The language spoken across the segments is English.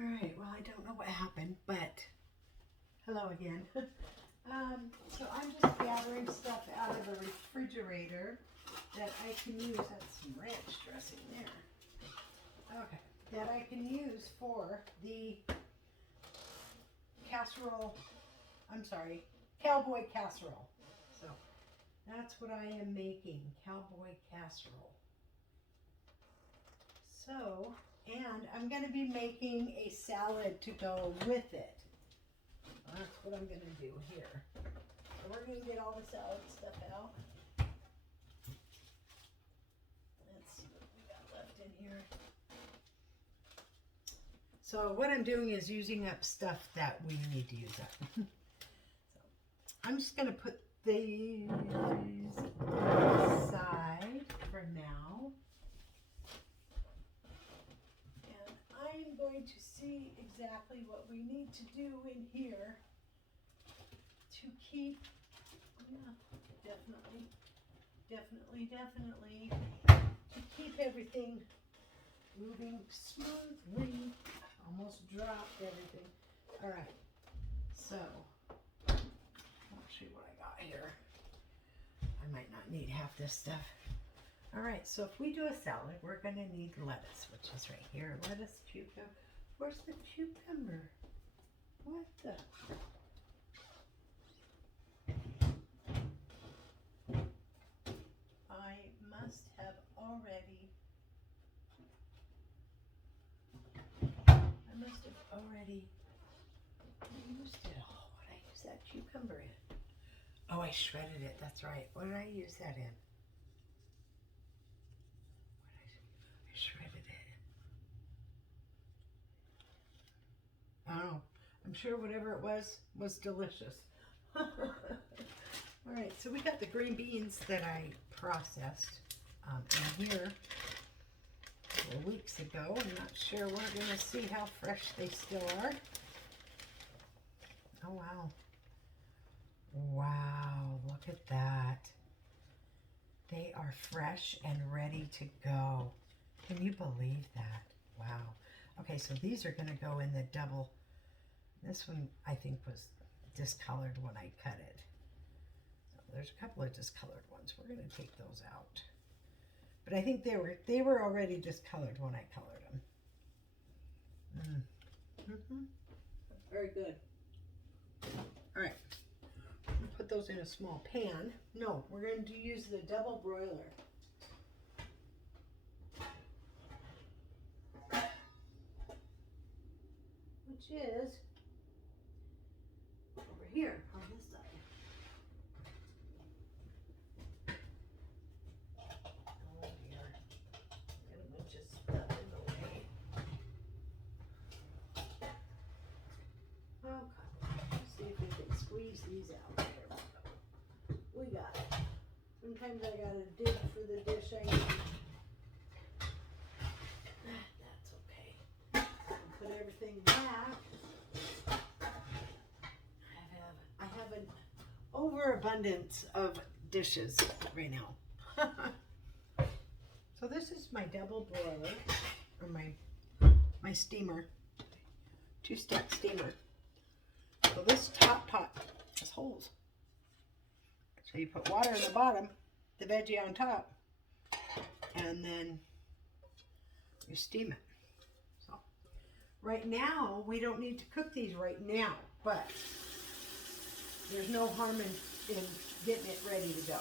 All right, well, I don't know what happened, but hello again. So I'm just gathering stuff out of the refrigerator that I can use. That's some ranch dressing there. Okay, that I can use for the casserole. I'm sorry, cowboy casserole. So that's what I am making, cowboy casserole. So, and I'm going to be making a salad to go with it. That's what I'm going to do here. So we're going to get all the salad stuff out. Let's see what we got left in here. So what I'm doing is using up stuff that we need to use up. So I'm just going to put these aside for now. And I'm going to see exactly what we need to do in here to keep, yeah, definitely, to keep everything moving smoothly. Almost dropped everything. All right, so I'll show you what I got here. I might not need half this stuff. All right, so if we do a salad, we're gonna need lettuce, which is right here. Lettuce, cucumber. Where's the cucumber? What the? I must have already used it. Oh, what did I use that cucumber in? Oh, I shredded it. That's right. What did I use that in? I shredded it. Oh, I'm sure whatever it was delicious. All right, so we got the green beans that I processed in here a couple of weeks ago. I'm not sure. We're going to see how fresh they still are. Oh, wow. Wow, look at that. They are fresh and ready to go. Can you believe that? Wow. Okay, so these are going to go in the double. This one, I think, was discolored when I cut it. So there's a couple of discolored ones. We're going to take those out. But I think they were already discolored when I colored them. Very good. All right. Put those in a small pan. No, we're going to use the double broiler. Which is over here on this side. Oh dear. Got a bunch of stuff in the way. Oh, let's see if we can squeeze these out. There we go. We got it. Sometimes I gotta dig for the dish I need. That's okay. Put everything back. I have an overabundance of dishes right now. So this is my double broiler, or my steamer, 2-step steamer. So this top pot has holes. So you put water in the bottom, the veggie on top, and then you steam it. So right now, we don't need to cook these right now, but there's no harm in getting it ready to go.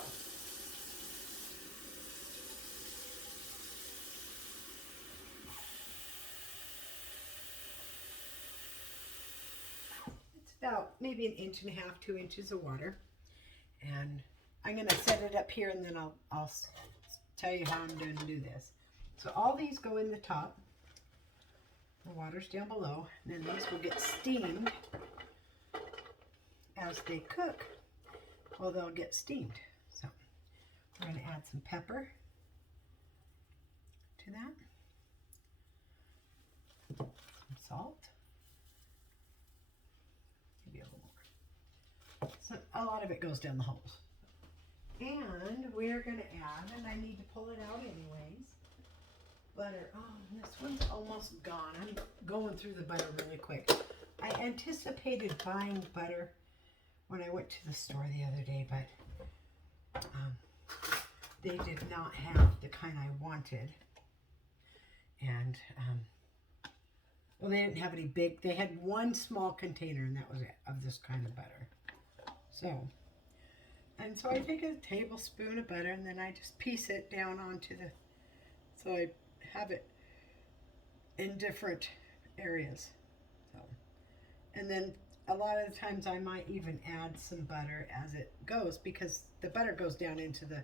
It's about maybe 1.5 inches, 2 inches of water. And I'm going to set it up here, and then I'll tell you how I'm going to do this. So all these go in the top. The water's down below. And then these will get steamed as they cook. Well, they'll get steamed. So we're going to add some pepper to that. Some salt. Maybe a little more. So a lot of it goes down the holes. And we're going to add, and I need to pull it out anyways, butter. Oh, this one's almost gone. I'm going through the butter really quick. I anticipated buying butter when I went to the store the other day, but they did not have the kind I wanted. And, well, they didn't have any big. They had one small container, and that was it, of this kind of butter. So I take a tablespoon of butter, and then I just piece it down onto the, so I have it in different areas. So, and then a lot of the times I might even add some butter as it goes, because the butter goes down into the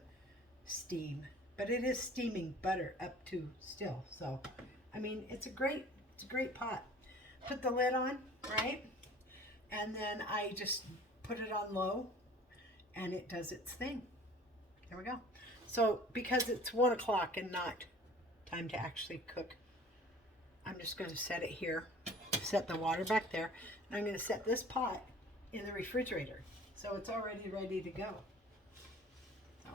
steam, but it is steaming butter up to still. So, I mean, it's a great pot. Put the lid on, right? And then I just put it on low, and it does its thing. There we go. So because it's 1 o'clock and not time to actually cook, I'm just going to set it here, set the water back there, and I'm going to set this pot in the refrigerator. So it's already ready to go. So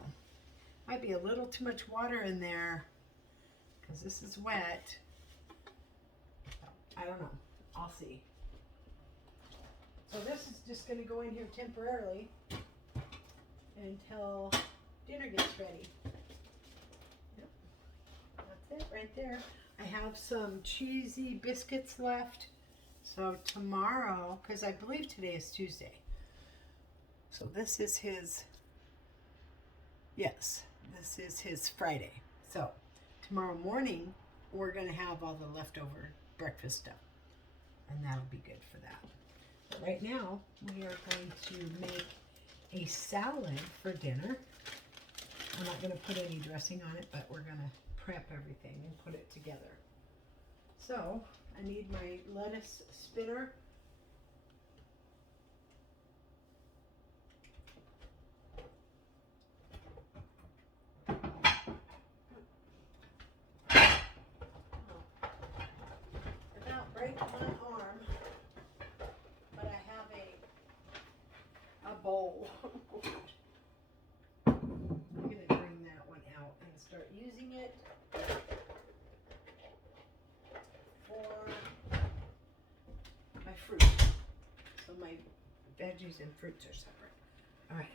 might be a little too much water in there because this is wet. I don't know. I'll see. So this is just going to go in here temporarily until dinner gets ready. Yep. That's it right there. I have some cheesy biscuits left. So tomorrow, because I believe today is Tuesday. So this is his, yes, this is his Friday. So tomorrow morning, we're going to have all the leftover breakfast stuff. And that'll be good for that. But right now, we are going to make a salad for dinner. I'm not going to put any dressing on it, but we're going to prep everything and put it together. So I need my lettuce spinner. Without breaking my arm, but I have a bowl. I'm going to bring that one out and start using it for my fruit. So my veggies and fruits are separate. All right.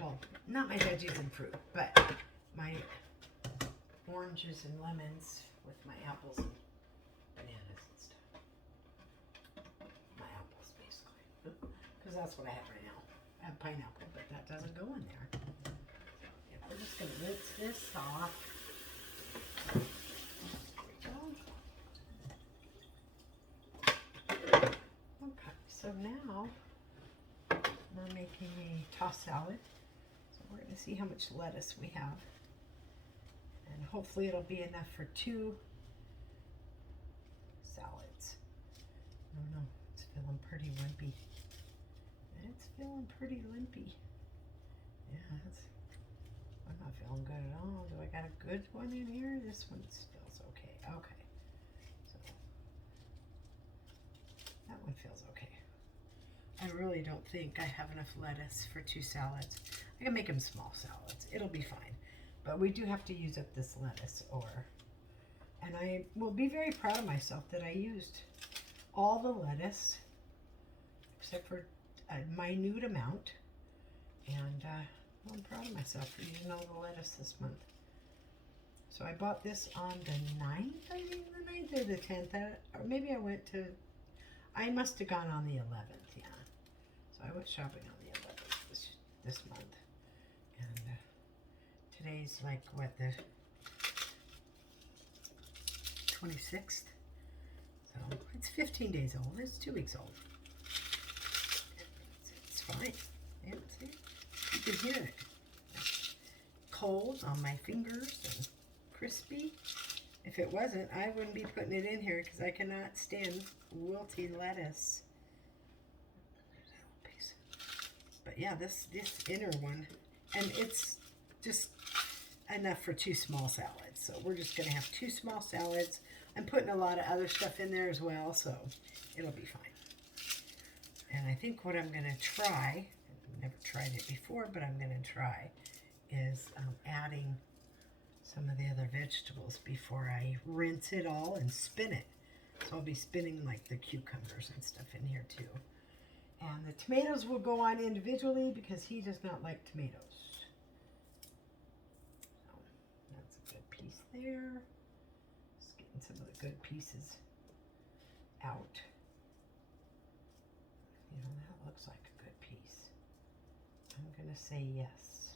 Well, not my veggies and fruit, but my oranges and lemons with my apples and bananas and stuff. My apples, basically. Because that's what I have right now. I have pineapple, but that doesn't go in there. So, yeah, we're just going to rinse this off. Okay, so now we're making a tossed salad. So we're going to see how much lettuce we have. And hopefully it'll be enough for 2 salads. I don't know, it's feeling pretty limpy. It's feeling pretty limpy. Yeah, I'm not feeling good at all. Do I got a good one in here? This one feels okay. Okay. So that one feels okay. I really don't think I have enough lettuce for 2 salads. I can make them small salads. It'll be fine. But we do have to use up this lettuce, and I will be very proud of myself that I used all the lettuce except for a minute amount, and I'm proud of myself for using all the lettuce this month. So I bought this on the 9th, I think the 9th or the 10th, or maybe I must have gone on the 11th, yeah. So I went shopping on the 11th this month, and today's like, what, the 26th? So it's 15 days old. It's 2 weeks old. It's fine. Yeah, see? You can hear it. Cold on my fingers and crispy. If it wasn't, I wouldn't be putting it in here because I cannot stand wilty lettuce. But yeah, this inner one, and it's just enough for 2 small salads. So we're just going to have 2 small salads. I'm putting a lot of other stuff in there as well, so it'll be fine. And I think what I'm going to try, I've never tried it before, but I'm going to try, is adding some of the other vegetables before I rinse it all and spin it. So I'll be spinning like the cucumbers and stuff in here too. And the tomatoes will go on individually because he does not like tomatoes. So that's a good piece there. Just getting some of the good pieces out. You know, that looks like a good piece. I'm going to say yes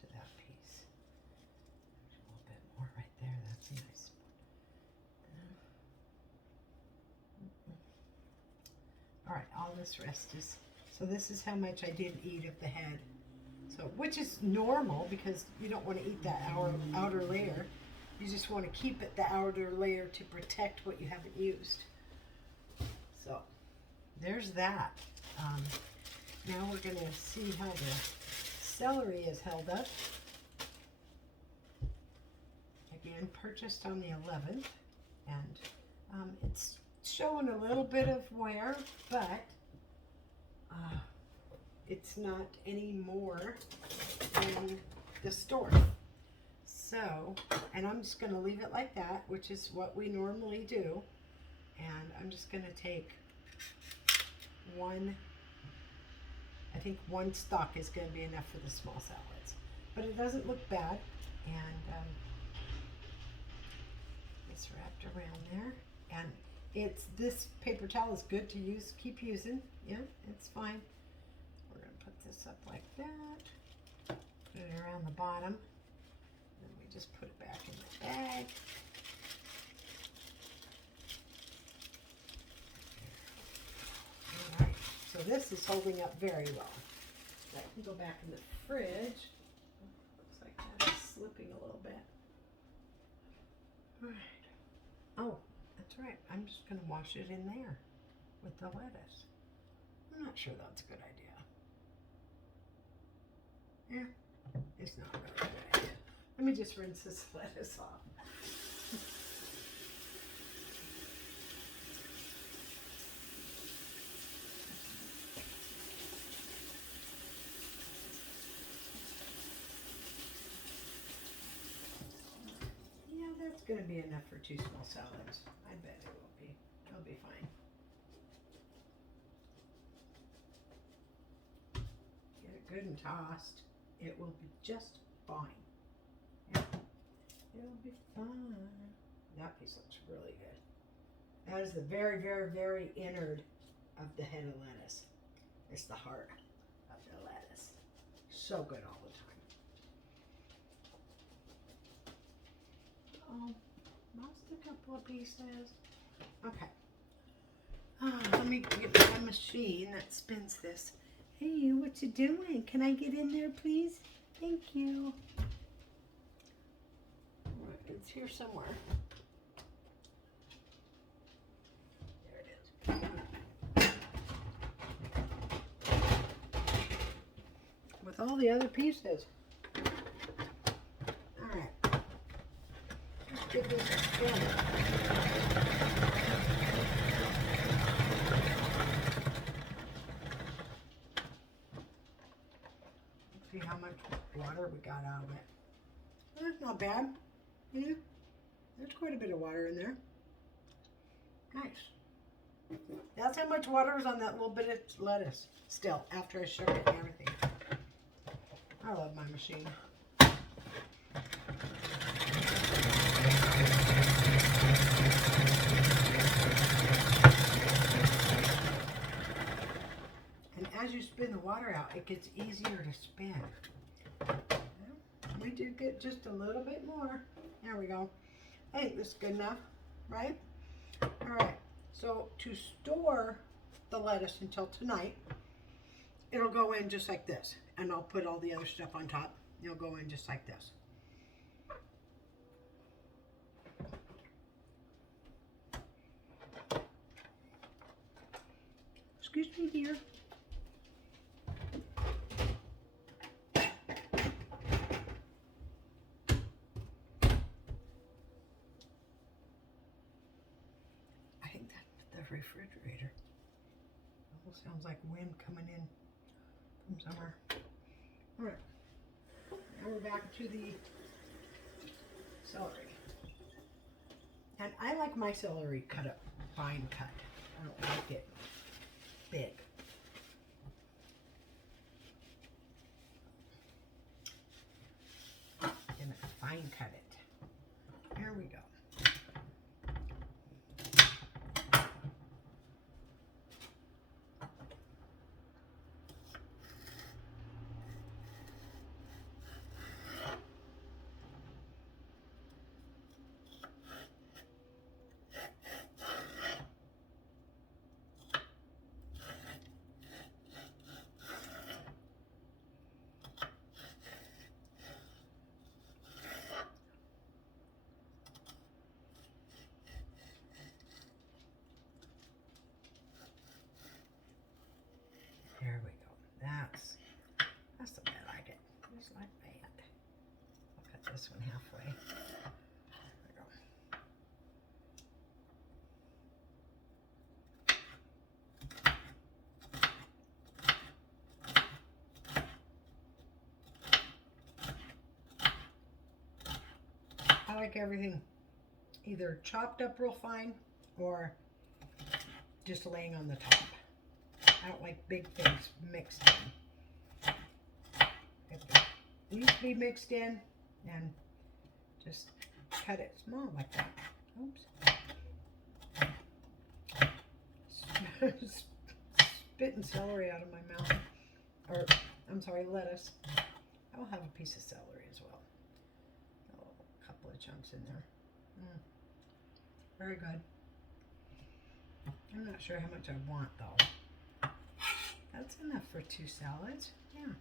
to that piece. There's a little bit more right there. That's a nice one. All right, all this rest is, so this is how much I did eat of the head. So, which is normal because you don't want to eat that outer layer. You just want to keep it the outer layer to protect what you haven't used. So, there's that. Now we're going to see how the celery is held up. Again, purchased on the 11th, and it's showing a little bit of wear, but it's not any more than the store. So, and I'm just going to leave it like that, which is what we normally do. And I'm just going to take I think one stalk is going to be enough for the small salads. But it doesn't look bad. And it's wrapped around there. And this paper towel is good to use. Keep using. Yeah, it's fine. We're going to put this up like that. Put it around the bottom. Then we just put it back in the bag. All right. So this is holding up very well. That can go back in the fridge. Looks like that is slipping a little bit. All right. Oh, that's right. I'm just going to wash it in there with the lettuce. I'm not sure that's a good idea. Yeah, it's not really a good idea. Let me just rinse this lettuce off. Yeah, that's going to be enough for 2 small salads. I bet it will be. It'll be fine. Get it good and tossed. It will be just fine. Yeah, it'll be fine. That piece looks really good. That is the very, very, very innard of the head of lettuce. It's the heart of the lettuce. So good all the time. Oh, lost a couple of pieces. Okay. Let me get my machine that spins this. Hey, what you doing? Can I get in there, please? Thank you. It's here somewhere. There it is. With all the other pieces. All right. Let's give this a spin. See how much water we got out of it. That's not bad. Yeah, there's quite a bit of water in there. Nice. That's how much water is on that little bit of lettuce still after I shook it and everything. I love my machine. And as you spin the water out, it gets easier to spin. We did get just a little bit more. There we go. I think this is good enough, right? All right. So to store the lettuce until tonight, it'll go in just like this. And I'll put all the other stuff on top. It'll go in just like this. Excuse me, dear. Refrigerator. Almost sounds like wind coming in from somewhere. All right. Now we're back to the celery. And I like my celery cut up, fine cut. I don't like it big. And fine cut it. There we go. There we go. That's the way I like it. Just like that. I'll cut this one halfway. There we go. I like everything either chopped up real fine or just laying on the top. I don't like big things mixed in. It needs to be mixed in and just cut it small like that. Oops. Spitting celery out of my mouth. Or, I'm sorry, lettuce. I will have a piece of celery as well. Oh, a couple of chunks in there. Very good. I'm not sure how much I want though. That's enough for 2 salads. Yeah,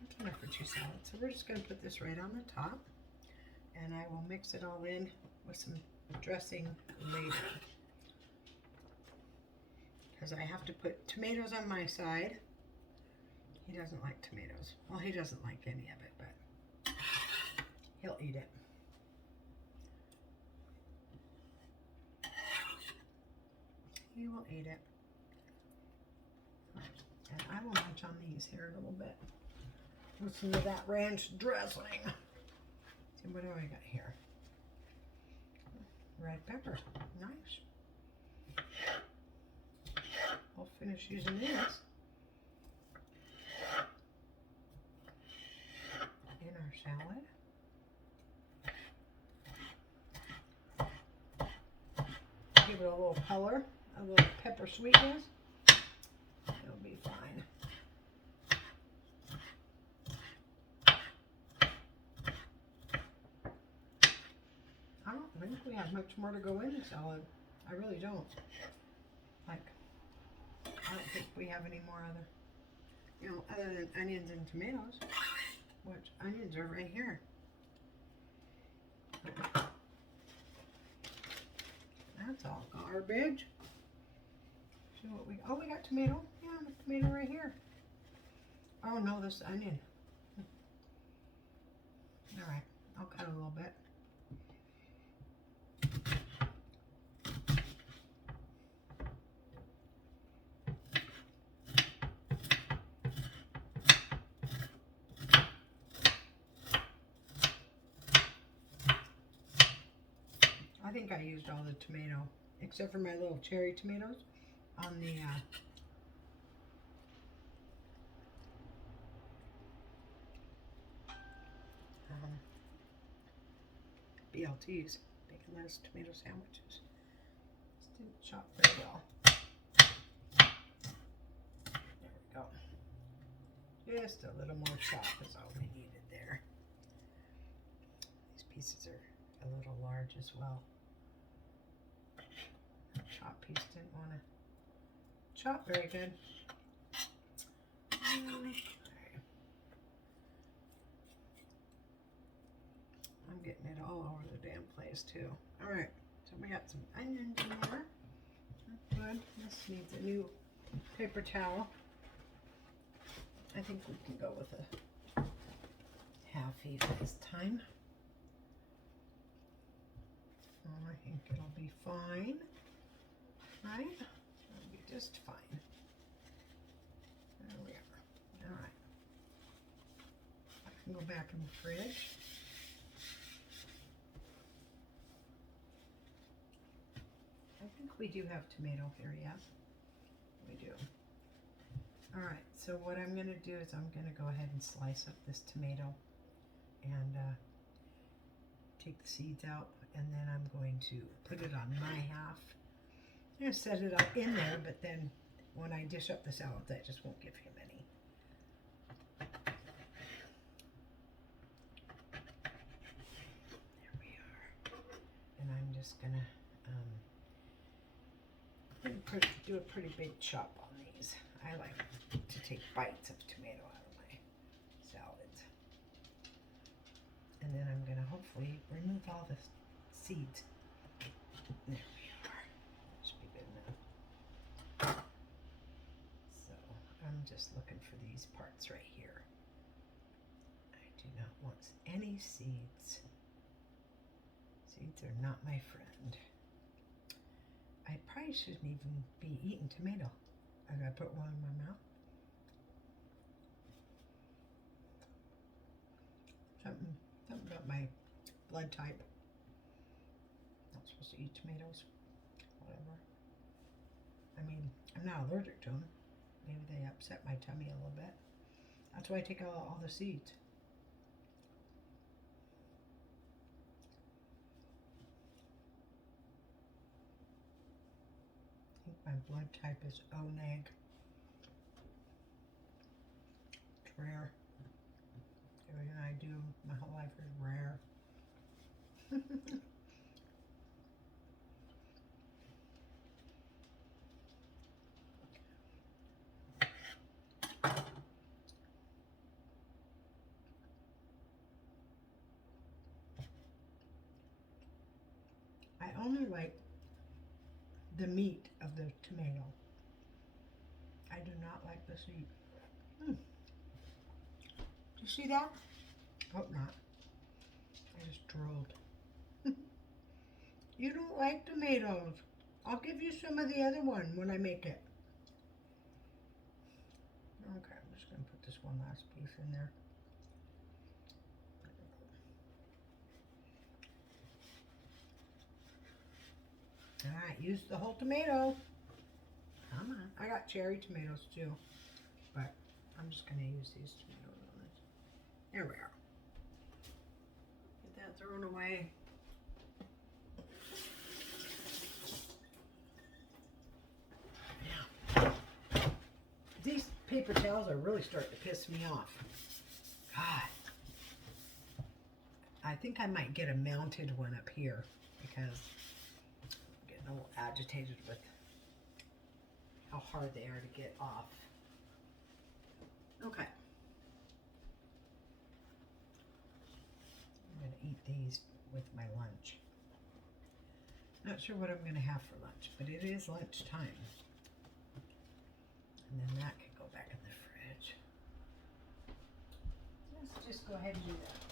that's enough for 2 salads. So we're just going to put this right on the top, and I will mix it all in with some dressing later. Because I have to put tomatoes on my side. He doesn't like tomatoes. Well, he doesn't like any of it, but he'll eat it. He will eat it. And I will munch on these here a little bit. With some of that ranch dressing. See, what do I got here? Red pepper. Nice. I'll finish using this in our salad. Give it a little color, a little pepper sweetness. It'll be fine. I don't think we have much more to go in the salad. I really don't. Like, I don't think we have any more other than onions and tomatoes, which onions are right here. That's all garbage. See what we got tomato. Yeah, the tomato right here. Oh no, this onion. All right, I'll cut a little bit. I think I used all the tomato, except for my little cherry tomatoes on the BLTs, bacon, lettuce, tomato sandwiches. This didn't chop very well. There we go. Just a little more chop is all we needed there. These pieces are a little large as well. That chop piece didn't want to chop very good. I'm getting it all over the damn place too. All right, so we got some onions in there. That's good. This needs a new paper towel. I think we can go with a half heat this time. Oh, I think it'll be fine, right? It'll be just fine. There we are. All right. I can go back in the fridge. we do have tomato here, yes. We do. All right, so what I'm going to do is I'm going to go ahead and slice up this tomato and take the seeds out, and then I'm going to put it on my half. I'm going to set it up in there, but then when I dish up the salads, I just won't give him any. There we are. And I'm just going to do a pretty big chop on these. I like to take bites of tomato out of my salads. And then I'm going to hopefully remove all the seeds. There we are. That should be good enough. So I'm just looking for these parts right here. I do not want any seeds. Seeds are not my friend. I probably shouldn't even be eating tomato. I gotta put one in my mouth. Something about my blood type. Not supposed to eat tomatoes. Whatever. I mean, I'm not allergic to them. Maybe they upset my tummy a little bit. That's why I take out all the seeds. I think my blood type is O neg. It's rare. Everything I do my whole life is rare. I only like the meat of the tomato. I do not like the seed. Do you see that? Hope not. I just drooled. You don't like tomatoes. I'll give you some of the other one when I make it. Okay, I'm just going to put this one last piece in there. Alright, use the whole tomato. Come on. I got cherry tomatoes too, but I'm just going to use these tomatoes on this. There we are. Get that thrown away. Now, these paper towels are really starting to piss me off. God. I think I might get a mounted one up here because a little agitated with how hard they are to get off. Okay. I'm going to eat these with my lunch. Not sure what I'm going to have for lunch, but it is lunch time. And then that can go back in the fridge. Let's just go ahead and do that.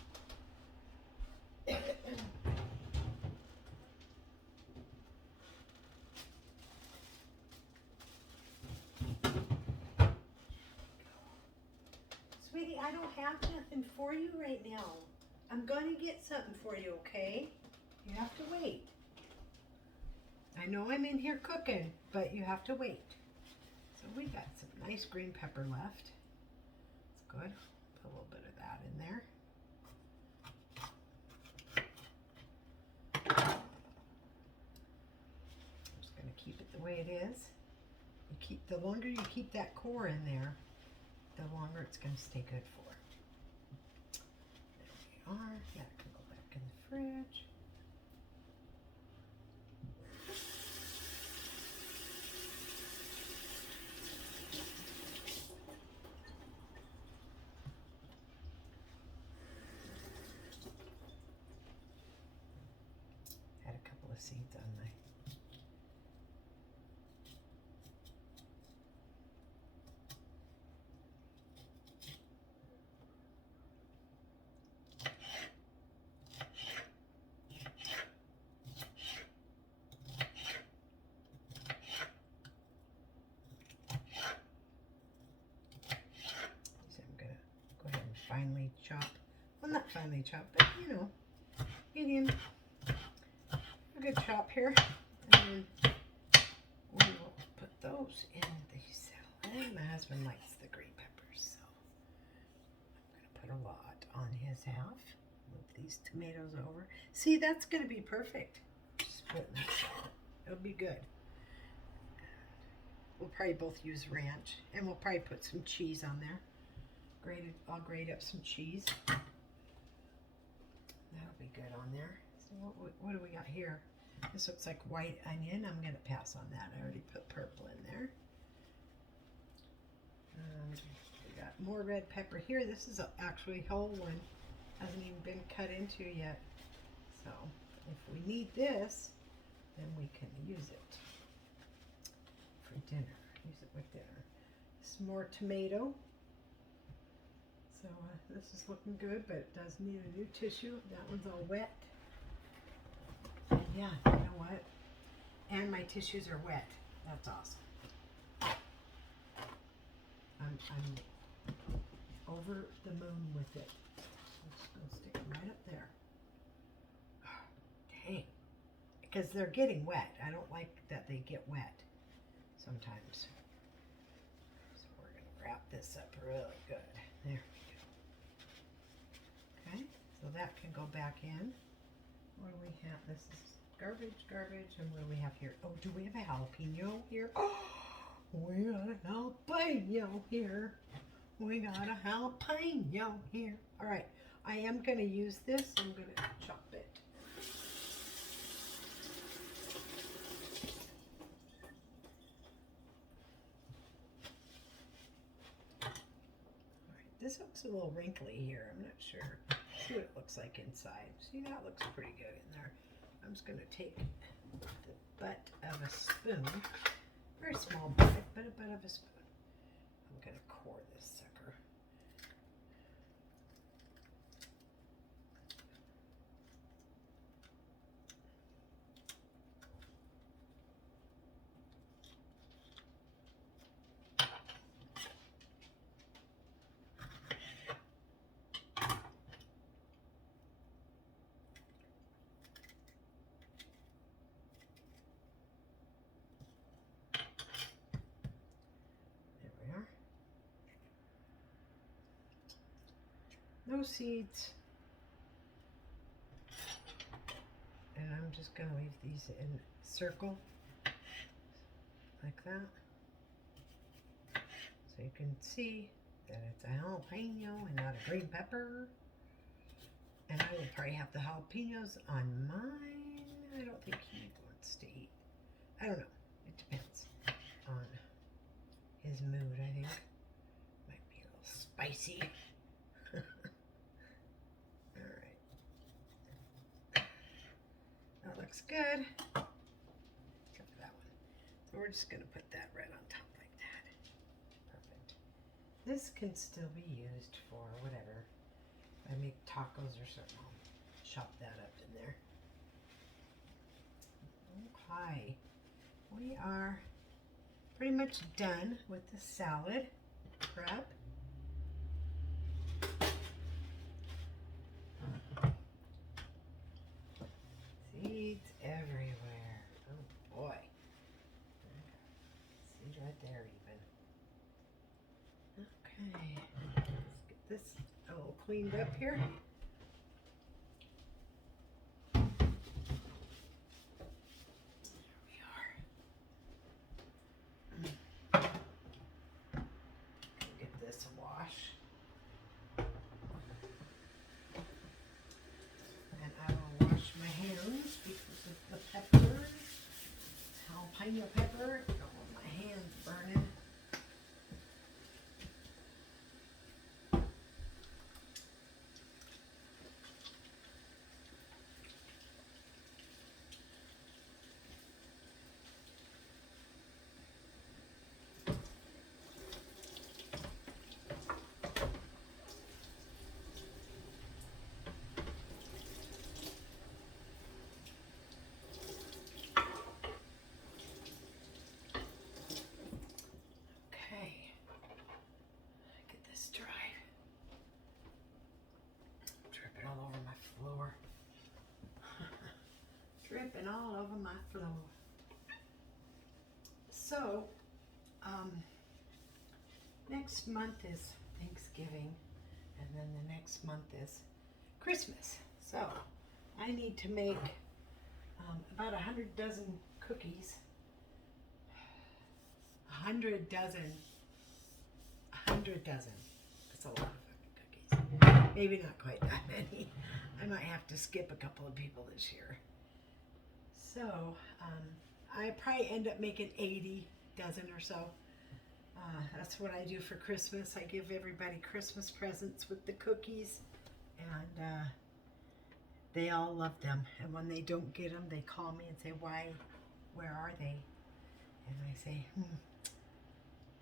Sweetie, I don't have nothing for you right now. I'm going to get something for you, okay? You have to wait. I know I'm in here cooking, but you have to wait. So we got some nice green pepper left. It's good. Put a little bit of that in there. I'm just going to keep it the way it is. The longer you keep that core in there, the longer it's going to stay good for. There we are. That can go back in the fridge. Had a couple of seeds on my finely chop. Well, not finely chop, but you know, medium. A good chop here. And then goes in the salad. My husband likes the green peppers, so I'm going to put a lot on his half. Move these tomatoes over. See, that's going to be perfect. Splitting the salad. It'll be good. We'll probably both use ranch, and we'll probably put some cheese on there. I'll grate up some cheese. That'll be good on there. So what do we got here? This looks like white onion. I'm going to pass on that. I already put purple in there. We got more red pepper here. This is actually whole one. Hasn't even been cut into yet. So if we need this, then we can use it for dinner. Use it with dinner. Some more tomato. So this is looking good, but it does need a new tissue. That one's all wet. Yeah, you know what? And my tissues are wet. That's awesome. I'm over the moon with it. I'm just going to stick them right up there. Oh, dang. Because they're getting wet. I don't like that they get wet sometimes. So we're going to wrap this up really good. There we go. Okay, so that can go back in. What do we have? This is garbage. And what do we have here? Oh, do we have a jalapeno here? Oh, we got a jalapeno here. We got a jalapeno here. All right, I am going to use this. I'm going to chop it. All right, this looks a little wrinkly here. I'm not sure. See what it looks like inside. See, that looks pretty good in there. I'm just going to take the butt of a spoon, very small butt, but a butt of a spoon. I'm going to core this sucker. No seeds. And I'm just going to leave these in a circle like that. So you can see that it's a jalapeno and not a green pepper. And I will probably have the jalapenos on mine. I don't think he wants to eat. I don't know. It depends on his mood, I think. Might be a little spicy. Looks good. Except for that one. So we're just going to put that right on top like that. Perfect. This can still be used for whatever. If I make tacos or something, I'll chop that up in there. Okay. We are pretty much done with the salad prep. Seeds everywhere. Oh boy. Seeds right there even. Okay. Let's get this all cleaned up here. There we are. Get this a wash. And I will wash my hands because of the pepper, jalapeno pepper. I don't want my hands burning. Dripping all over my floor. So, um, next month is Thanksgiving, and then the next month is Christmas. So I need to make about 100 dozen cookies. 100 dozen. 100 dozen. That's a lot of fucking cookies. Maybe not quite that many. I might have to skip a couple of people this year. So I probably end up making 80 dozen or so. That's what I do for Christmas. I give everybody Christmas presents with the cookies, and they all love them. And when they don't get them, they call me and say, "Why? Where are they?" And I say,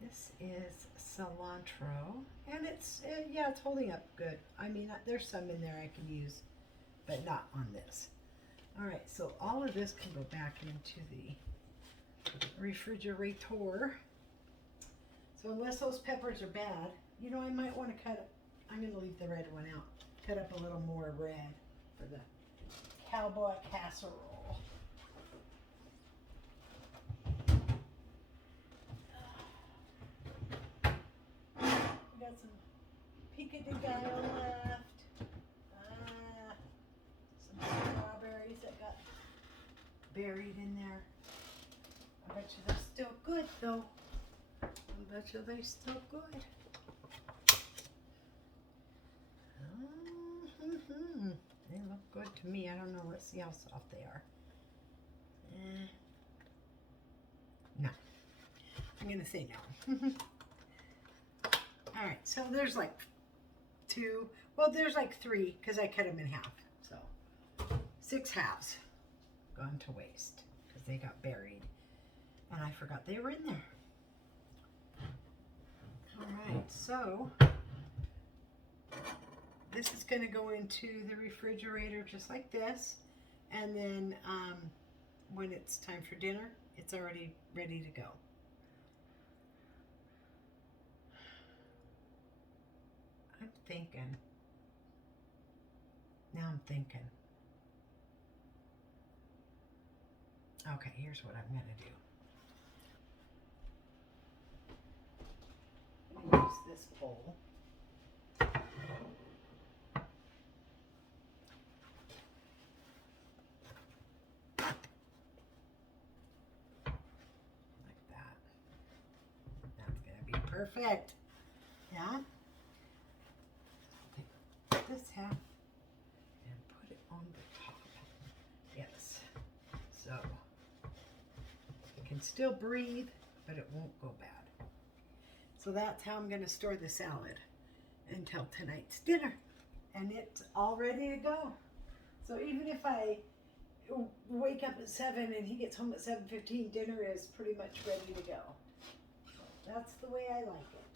this is cilantro, and it's yeah, it's holding up good. I mean, there's some in there I can use, but not on this. All right, so all of this can go back into the refrigerator. So unless those peppers are bad, you know, I might want to cut, I'm going to leave the red one out, cut up a little more red for the cowboy casserole. We got some pico de gallo left, some strawberries that got buried in there. I bet you they're still good though. I bet you they're still good. They look good to me. I don't know. Let's see how soft they are. No. I'm going to say no. All right. So there's like 2. Well, there's like 3 because I cut them in half. So 6 halves gone to waste because they got buried. And I forgot they were in there. All right, so this is going to go into the refrigerator just like this, and then when it's time for dinner, it's already ready to go. I'm thinking. Now I'm thinking. Okay, here's what I'm going to do. Use this bowl. Like that. That's going to be perfect. Yeah? Take this half and put it on the top. Yes. So, it can still breathe, but it won't go bad. So that's how I'm going to store the salad until tonight's dinner. And it's all ready to go. So even if I wake up at 7 and he gets home at 7:15, dinner is pretty much ready to go. So that's the way I like it.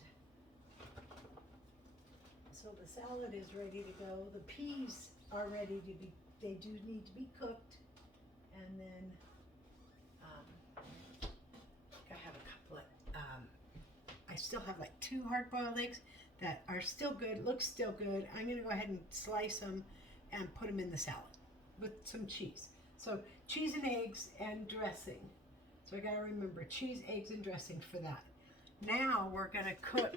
So the salad is ready to go. The peas are ready to be, they do need to be cooked. And then I have a couple of, I still have like 2 hard-boiled eggs that are still good, look still good. I'm going to go ahead and slice them and put them in the salad with some cheese. So cheese and eggs and dressing. So I got to remember cheese, eggs, and dressing for that. Now we're going to cook.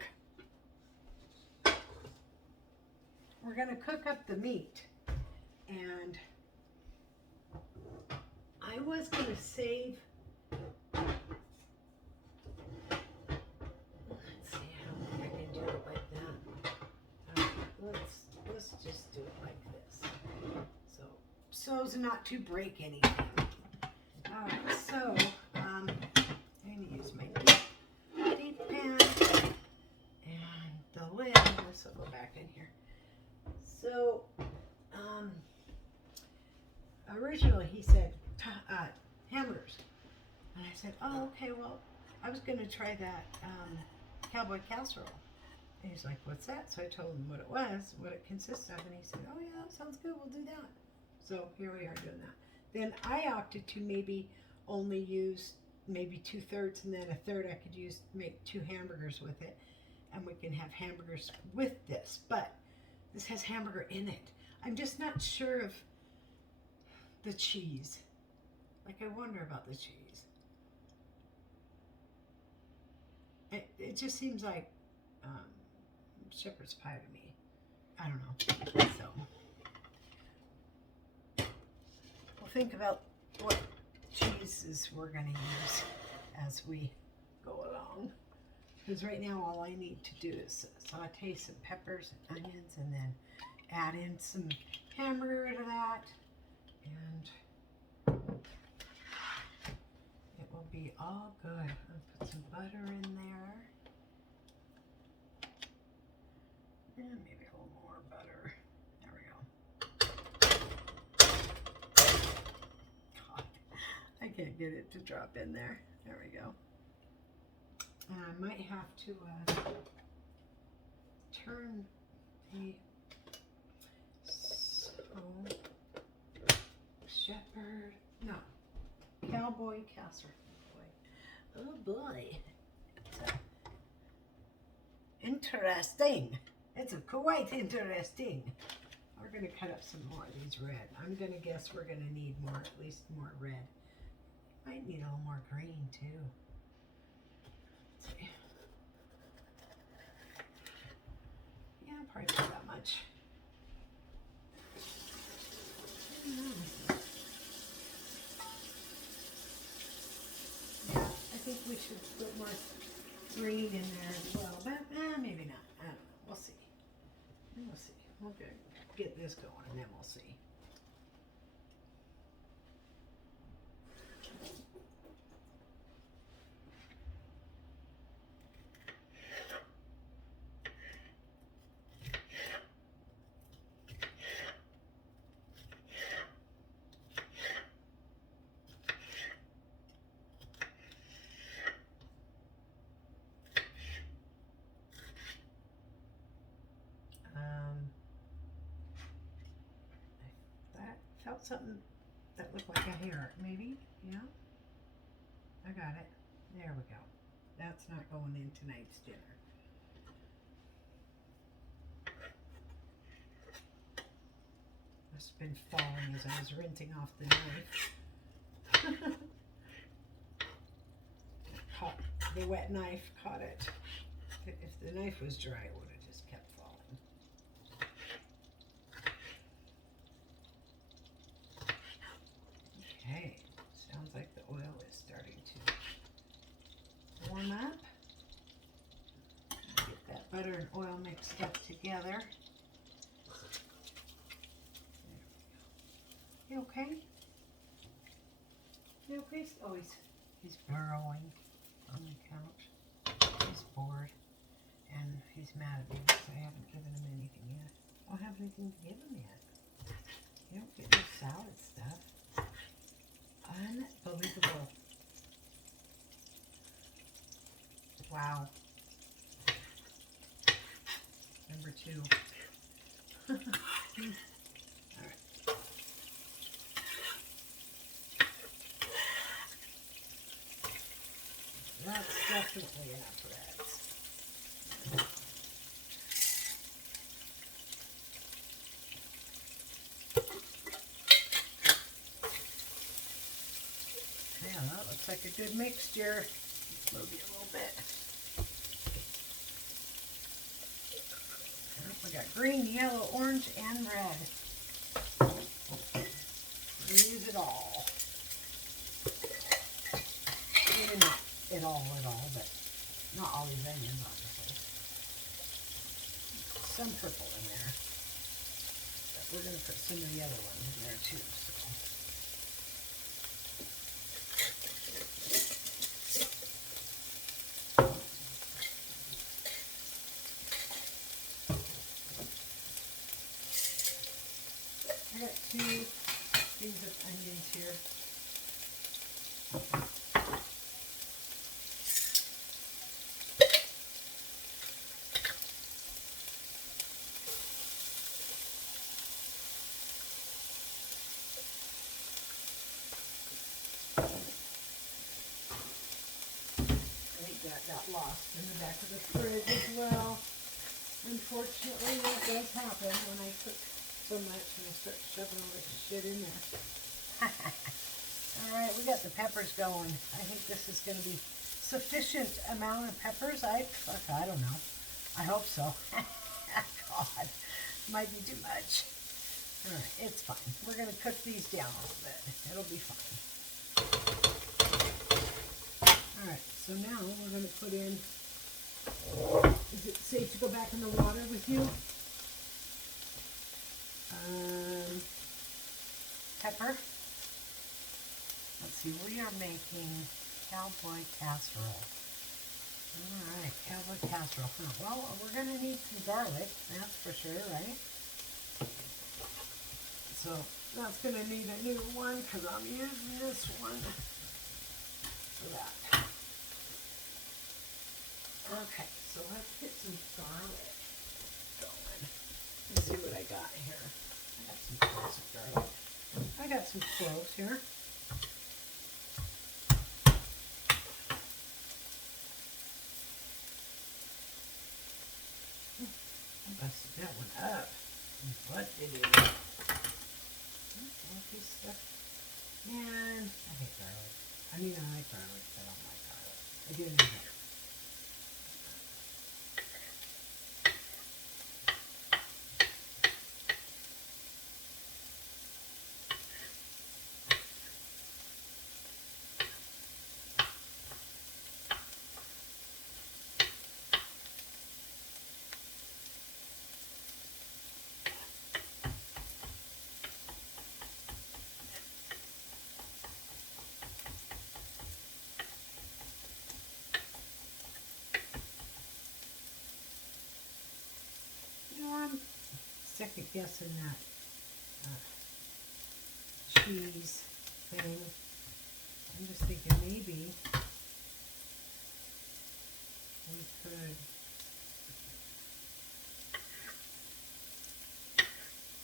We're going to cook up the meat. And I was going to save, let's just do it like this. So as not to break anything. All right, so I'm going to use my deep pan and the lid. This will go back in here. So originally he said hamburgers, and I said, oh, okay, well, I was going to try that cowboy casserole. And he's like, what's that? So I told him what it was, what it consists of, and he said, oh yeah, that sounds good, we'll do that. So here we are doing that. Then I opted to maybe only use maybe 2/3, and then 1/3 I could use, make 2 hamburgers with it, and we can have hamburgers with this. But this has hamburger in it. I'm just not sure of the cheese. Like, I wonder about the cheese. It just seems like shepherd's pie to me. I don't know. So we'll think about what cheeses we're going to use as we go along. Because right now all I need to do is saute some peppers and onions and then add in some hamburger to that. And it will be all good. I'll put some butter in there. And maybe a little more butter. There we go. God, I can't get it to drop in there. There we go. And I might have to turn the cowboy casserole. Oh boy. Interesting. It's quite interesting. We're going to cut up some more of these red. I'm going to guess we're going to need more, at least more red. Might need a little more green too. Let's see. Yeah, probably not that much. Yeah, I think we should put more green in there as well, but maybe not. I don't know. We'll see. We'll see. We'll get this going and then we'll see. Felt something that looked like a hair, maybe, yeah. I got it. There we go. That's not going in tonight's dinner. It's been falling as I was rinsing off the knife. Caught the wet knife, caught it. If the knife was dry, it would have just kept falling. Okay, sounds like the oil is starting to warm up. Get that butter and oil mixed up together. You okay? You okay? Oh, he's burrowing on the couch. He's bored, and he's mad at me because I haven't given him anything yet. I don't have anything to give him yet. You don't get no salad stuff. Unbelievable. Wow. Number 2. All right. That's definitely enough reds. Yeah, that looks like a good mixture. Maybe a little bit. We got green, yellow, orange, and red. Use it all. Maybe not it all, but not all these onions, obviously. Some purple in there. But we're going to put some of the other ones in there too. So. I got 2 things of onions here. I think that got lost in the back of the fridge as well. Unfortunately, that does happen when I cook so much and I start shoving all this shit in there. Alright, we got the peppers going. I think this is going to be so sufficient amount of peppers? I don't know. I hope so. God, might be too much. All right, it's fine. We're going to cook these down a little bit. It'll be fine. All right, so now we're going to put in, is it safe to go back in the water with you? Pepper. Let's see, we are making cowboy casserole. All right, cowboy casserole. Huh. Well, we're going to need some garlic, that's for sure, right? So that's going to need a new one because I'm using this one for that. Okay, so let's get some garlic going. Let's see what I got here. I got some cloves of garlic. I got some cloves here. I busted that one up. What did it do? Man, I hate garlic. I mean, I like garlic, but I don't like garlic. I do need it. I'm second guessing that cheese thing. I'm just thinking maybe we could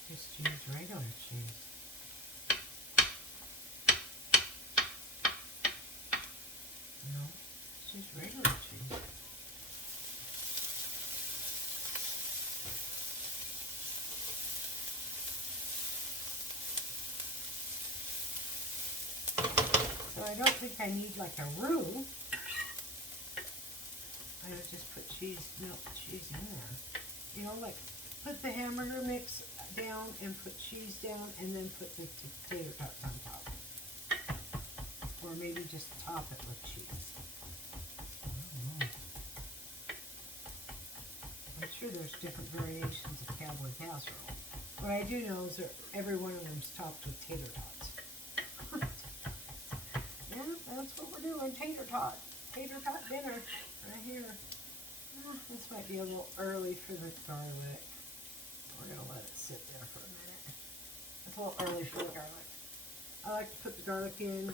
just use regular cheese. No, it's just regular cheese. So I don't think I need like a roux. I would just put melt cheese in there. You know, like put the hamburger mix down and put cheese down and then put the tater tots on top. Or maybe just top it with cheese. I don't know. I'm sure there's different variations of cowboy casserole. What I do know is that every one of them is topped with tater tots. Yeah, that's what we're doing, tater tot dinner right here. This might be a little early for the garlic. We're going to let it sit there for a minute. It's a little early for the garlic. I like to put the garlic in.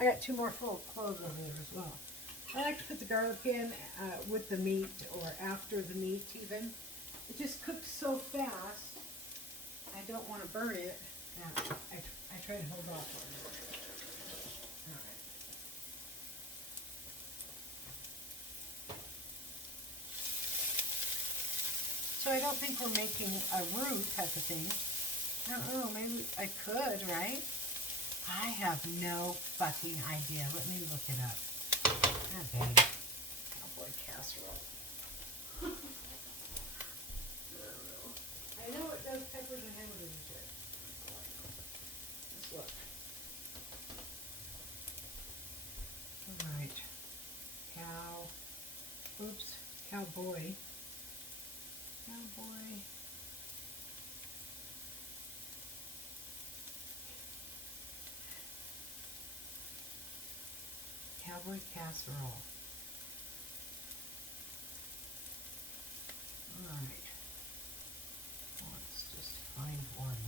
I got two more full cloves over there as well. I like to put the garlic in with the meat or after the meat even. It just cooks so fast. I don't want to burn it. I try to hold off on it. All right. So I don't think we're making a roux type of thing. I don't know, maybe I could, right? I have no fucking idea. Let me look it up. God dang. Cowboy casserole. I know it does peppers and hamburgers and shit. Oh, I know. Let's look. Alright. Cowboy. Cowboy casserole. Alright. Let's just find one.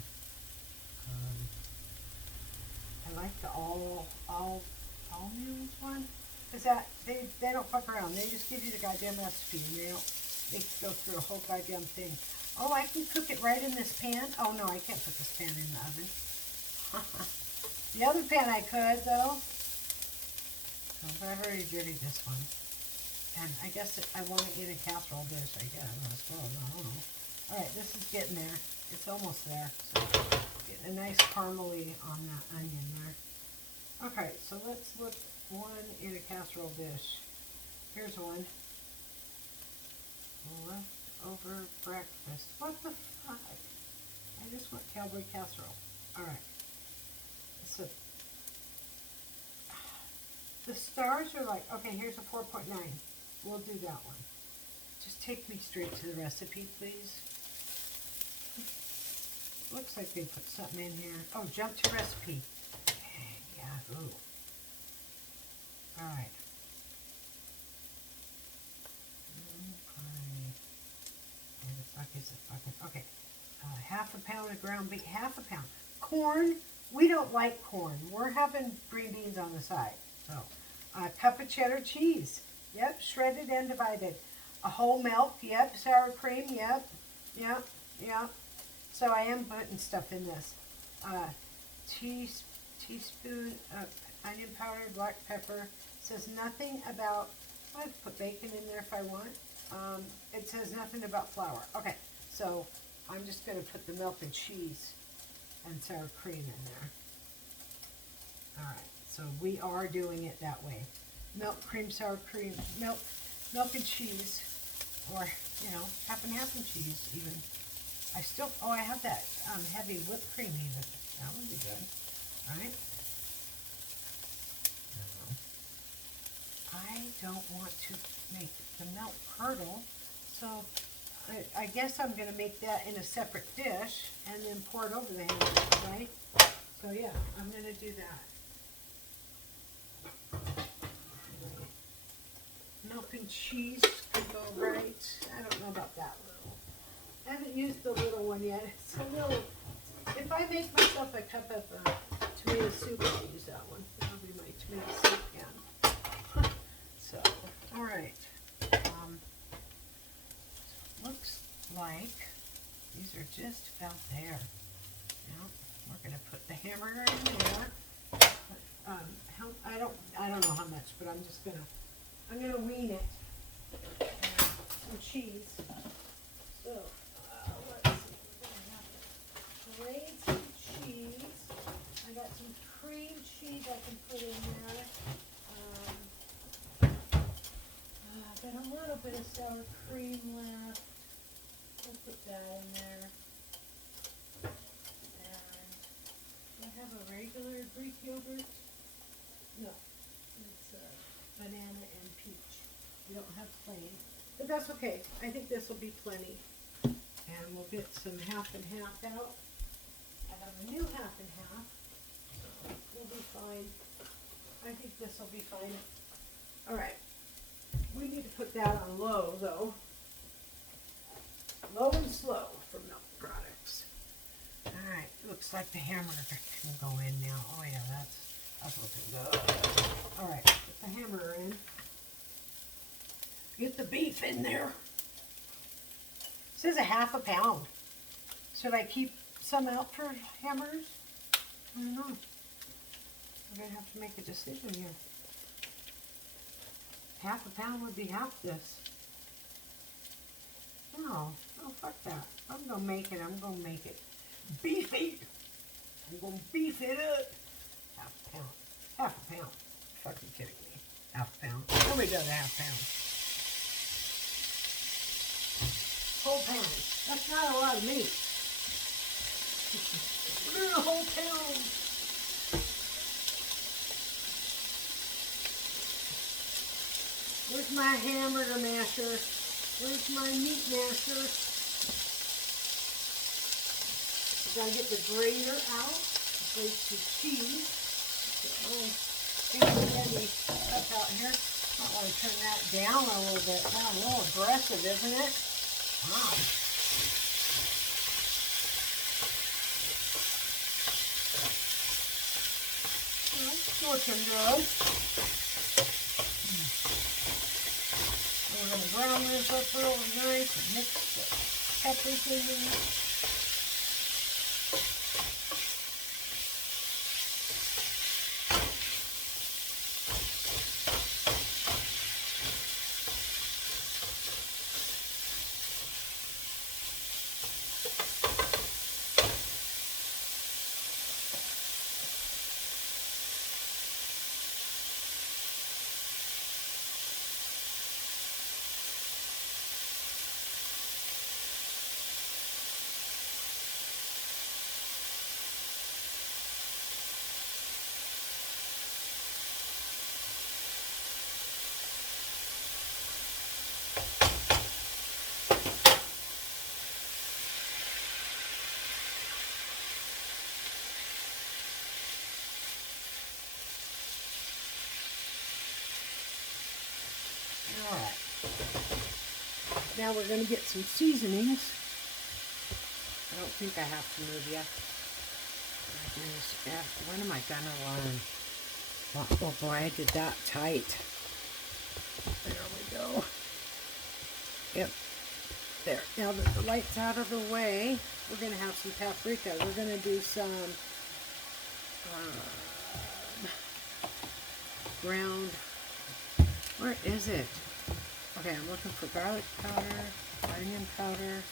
I like the all noodles one. Because that they don't fuck around. They just give you the goddamn recipe and they go through a whole goddamn thing. Oh, I can cook it right in this pan? Oh no, I can't put this pan in the oven. The other pan I could though. But I've already dirtied this one. And I guess I want to eat a casserole dish, I guess. I suppose. I don't know. Alright, this is getting there. It's almost there. So get a nice caramely on that onion there. Okay, so let's look one in a casserole dish. Here's one. Leftover breakfast. What the fuck? I just want cowboy casserole. Alright. So, the stars are like, okay, here's a 4.9. We'll do that one. Just take me straight to the recipe, please. Looks like they put something in here. Oh, jump to recipe. Yahoo. Alright. Okay. Half a pound of ground beef. Half a pound. Corn. We don't like corn. We're having green beans on the side. So, a cup of cheddar cheese. Yep. Shredded and divided. A whole milk. Yep. Sour cream. Yep. Yep. Yep. So I am putting stuff in this. Teaspoon of onion powder, black pepper. Says nothing about, I'd put bacon in there if I want. It says nothing about flour. Okay, so I'm just going to put the milk and cheese and sour cream in there. All right, so we are doing it that way. Milk, cream, sour cream, milk and cheese, or, you know, half and half and cheese even. I still, I have that heavy whipped cream even. That would be good, right? I don't want to make the milk curdle, so I guess I'm going to make that in a separate dish and then pour it over the hamburger, right? So yeah, I'm going to do that. Milk and cheese could go right. I don't know about that little. I haven't used the little one yet. It's a little, if I make myself a cup of tomato soup, I'll use that one. That'll be my tomato soup can. So, all right. Looks like these are just about there. Now we're going to put the hamburger in there. I don't know how much, but I'm gonna wean it. Some cheese. So let's see. We're gonna have to grate some cheese. I got some cream cheese I can put in there. Got a little bit of sour cream left. We'll put that in there. And I have a regular Greek yogurt. No, it's banana and peach. We don't have plain, but that's okay. I think this will be plenty. And we'll get some half and half out. I have a new half and half. So we'll be fine. I think this will be fine. All right. We need to put that on low, though. Low and slow for milk products. All right, looks like the hamburger can go in now. Oh yeah, that's looking good. All right, put the hamburger in. Get the beef in there. It says a half a pound. Should I keep some out for hamburgers? I don't know. I'm gonna have to make a decision here. Half a pound would be half this. No, fuck that. I'm gonna make it beefy. I'm gonna beef it up. Half a pound. Half a pound. Fucking kidding me. Half a pound. Nobody does a half pound. Whole pound. That's not a lot of meat. We're doing a whole pound. Where's my hamburger masher? Where's my meat masher? We gotta get the grater out. Grate the cheese. Heavy stuff out here. I want to turn that down a little bit. Now a little aggressive, isn't it? Wow. Well, it's looking good. We're going to brown this up real nice and mix the peppers in there. All right. Now we're going to get some seasonings. I don't think I have to move yet. When am I going to learn? Oh boy, I did that tight. There we go. Yep. There. Now that the light's out of the way, we're going to have some paprika. We're going to do some ground. Where is it? Okay, I'm looking for garlic powder, onion powder.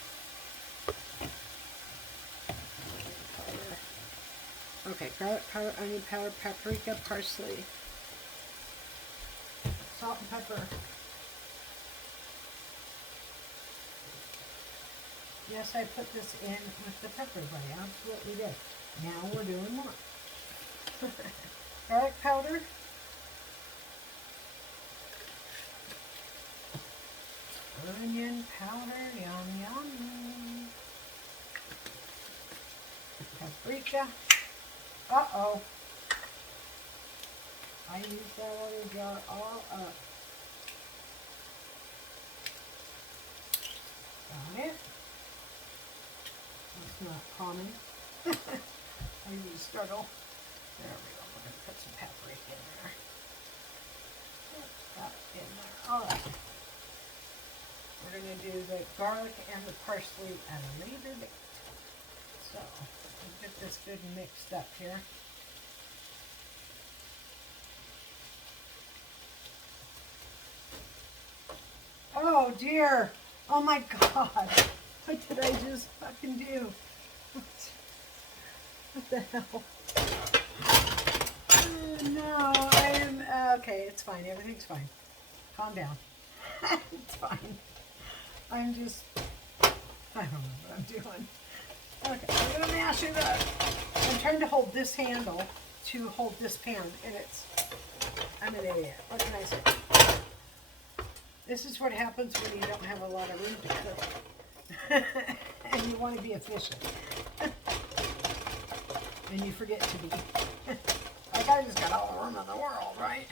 Okay, garlic powder, onion powder, paprika, parsley, salt and pepper. Yes, I put this in with the peppers. I absolutely did. Now we're doing more. Garlic powder. Onion powder, yum yum. Paprika. Uh-oh. I used that other jar all up. Got it. That's not common. I usually struggle. There we go. We're going to put some paprika in there. Got it in there. All right. We're going to do the garlic and the parsley at a later date. So, we'll get this good mixed up here. Oh dear! Oh my God! What did I just fucking do? What the hell? Oh, no, I am okay. It's fine. Everything's fine. Calm down. It's fine. I'm just. I don't know what I'm doing. Okay, I'm gonna mash it up. I'm trying to hold this handle to hold this pan, and it's. I'm an idiot. What can I say? This is what happens when you don't have a lot of room to cook. And you want to be efficient. And you forget to be. Like I just got all the room in the world, right?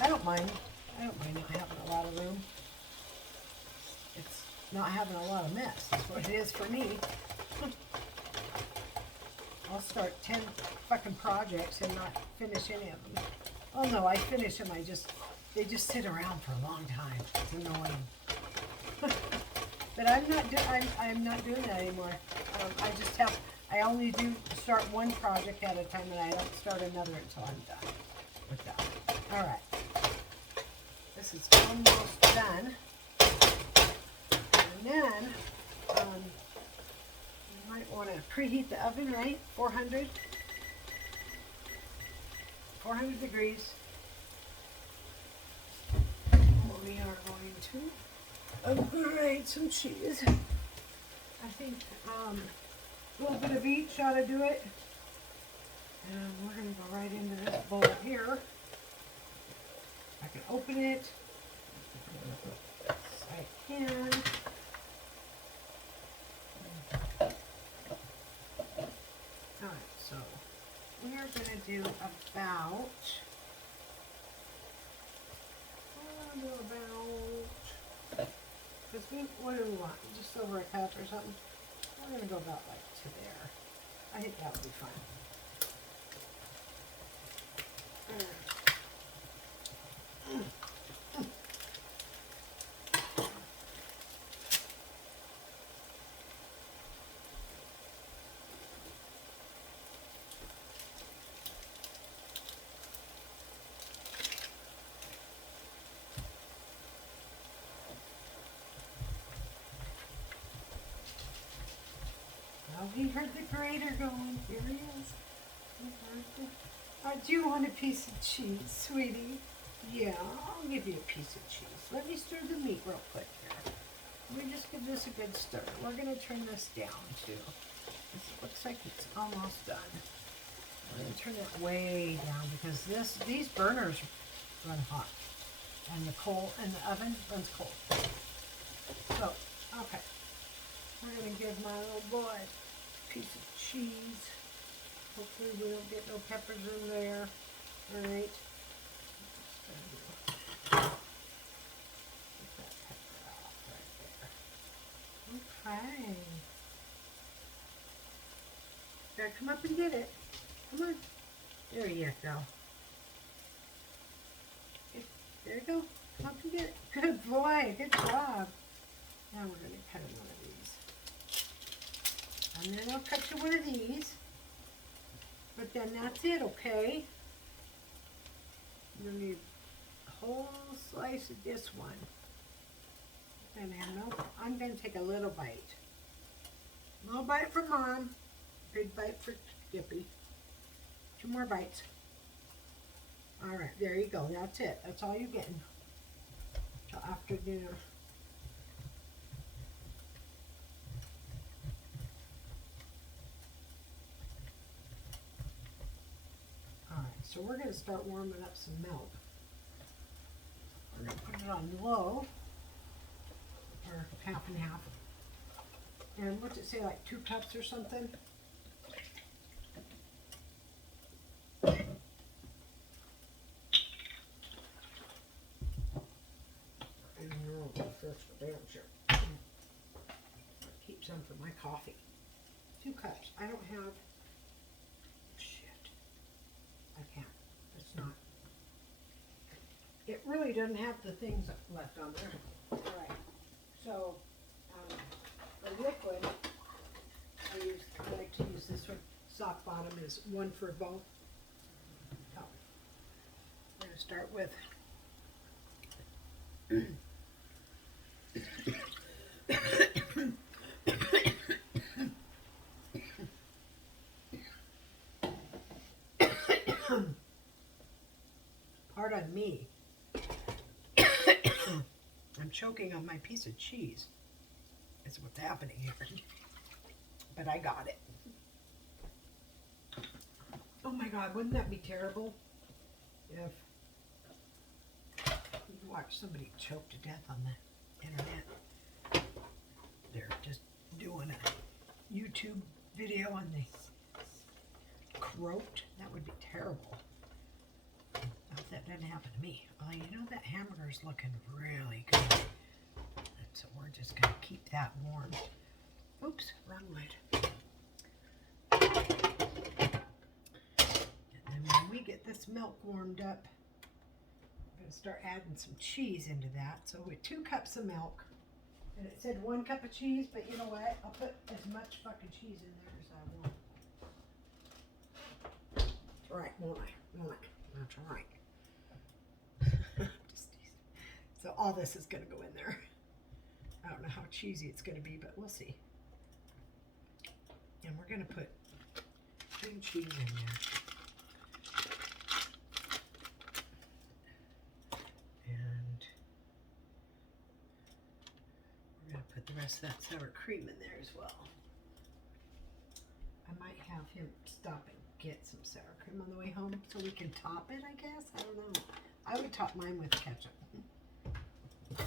I don't mind. I don't mind not having a lot of room. It's not having a lot of mess. That's what it is for me. I'll start 10 fucking projects and not finish any of them. Oh no, I finish them. They just sit around for a long time. It's annoying. But I'm not doing that anymore. I only do start one project at a time, and I don't start another until I'm done with that. All right. This is almost done. And then, you might want to preheat the oven, right? 400 degrees. We are going to grate some cheese. I think a little bit of each ought to do it. And we're going to go right into this bowl here. I can open it. Yes, I can. Alright, so we are going to do about because what do we want? Just over a cup or something? We're going to go about like to there. I think that would be fine. Oh, he heard the grater going. Here he is. Do you want a piece of cheese, sweetie? Yeah, I'll give you a piece of cheese. Let me stir the meat real quick here. Let me just give this a good stir. We're going to turn this down too. This looks like it's almost done. We're going to turn it way down because these burners run hot. And the coal and the oven runs cold. So, okay. We're going to give my little boy a piece of cheese. Hopefully we don't get no peppers in there. Alright. Gotta come up and get it. Come on. There you go. There you go. Come up and get it. Good boy. Good job. Now we're going to cut him one of these. And then I'll cut you one of these. But then that's it, okay? You're going to need a whole slice of this one. And I'm going to take a little bite. Little bite for Mom. Big bite for Skippy. 2 more bites. All right, there you go. That's it. That's all you're getting till after dinner. All right, so we're going to start warming up some milk. We're going to put it on low, or half and half. And what's it say, like 2 cups or something? Keep some for my coffee. 2 cups. I don't have. Shit. I can't. It's not. It really doesn't have the things left on there. All right. So the liquid, I like to use this one. Soft bottom is 1 for both. So we're going to start with. Pardon me. I'm choking on my piece of cheese. That's what's happening here. But I got it. Oh my God, wouldn't that be terrible if you watch somebody choke to death on the internet? They're just doing a YouTube video and they croaked. That would be terrible. I hope that doesn't happen to me. Well, you know that hamburger's looking really good. And so we're just going to keep that warm. Oops, wrong light. And then when we get this milk warmed up, I'm going to start adding some cheese into that. So with 2 cups of milk, and it said 1 cup of cheese, but you know what? I'll put as much fucking cheese in there as I want. All right, won't I? Won't I? That's all right. So all this is going to go in there. I don't know how cheesy it's going to be, but we'll see. And we're going to put cream cheese in there. And we're going to put the rest of that sour cream in there as well. I might have him stop and get some sour cream on the way home so we can top it, I guess. I don't know. I would top mine with ketchup. I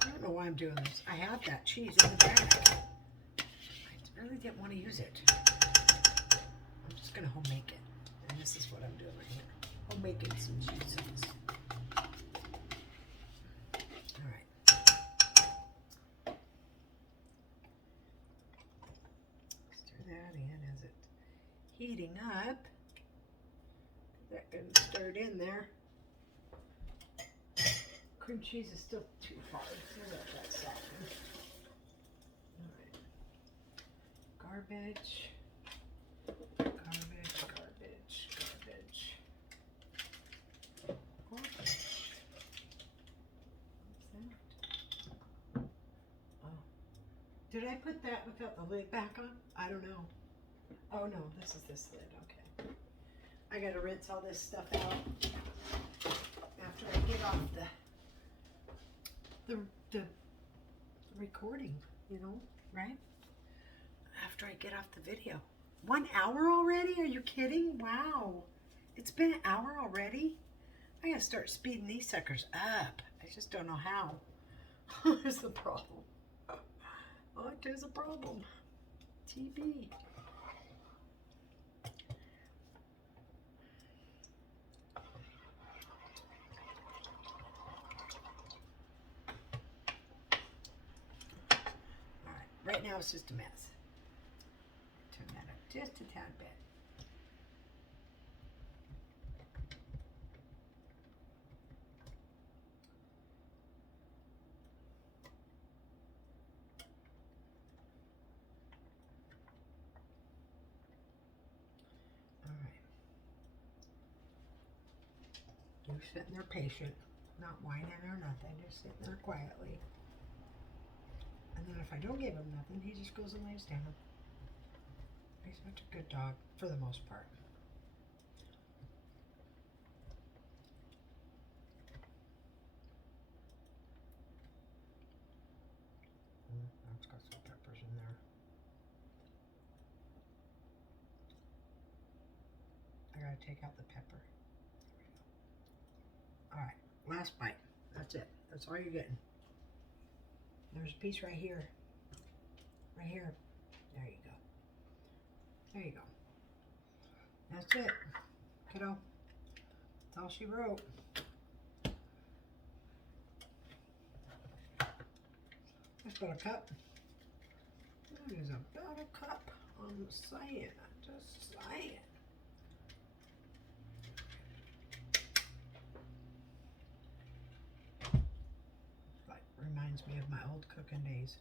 don't know why I'm doing this. I have that cheese in the bag. I really didn't want to use it. I'm just going to homemake it. And this is what I'm doing right here. Homemaking some cheeses. Heating up. That can stir it in there. Cream cheese is still too hard. So let that soften. All right. Garbage. Garbage. Garbage. Garbage. Garbage. What's that? Oh. Did I put that without the lid back on? I don't know. Oh no, this is this lid, okay. I gotta rinse all this stuff out after I get off the recording, you know, right? After I get off the video. 1 hour already? Are you kidding? Wow. It's been an hour already? I gotta start speeding these suckers up. I just don't know how. There's a problem. Oh, there's a problem. TB. now it's just a mess. Turn that up just a tad bit. You're sitting there patient, not whining or nothing, just sitting there quietly. And then if I don't give him nothing, he just goes and lays down. He's such a good dog, for the most part. That's got some peppers in there. I gotta take out the pepper. Alright, last bite. That's it. That's all you're getting. There's a piece right here. Right here. There you go. There you go. That's it, kiddo. That's all she wrote. That's about a cup. That is about a cup. I'm saying. Just saying. Reminds me of my old cooking days.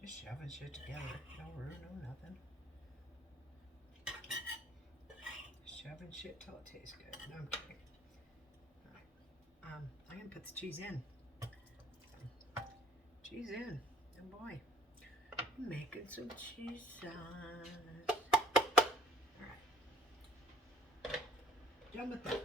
Just shoving shit together. No roux, no nothing. Shoving shit till it tastes good. No, I'm kidding. Alright. I'm gonna put the cheese in. Cheese in. And boy, I'm making some cheese sauce. Alright. Done with that.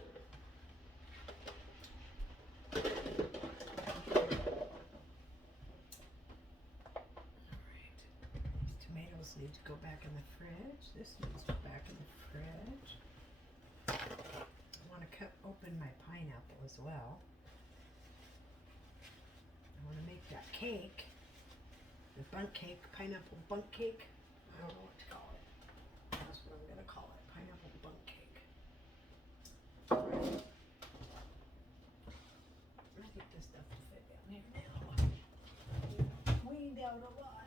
Need to go back in the fridge. This needs to go back in the fridge. I want to cut open my pineapple as well. I want to make that cake, the bundt cake, pineapple bundt cake. I don't know what to call it. That's what I'm going to call it, pineapple bundt cake. Right. I think this stuff will fit down here now. Weaned out a lot.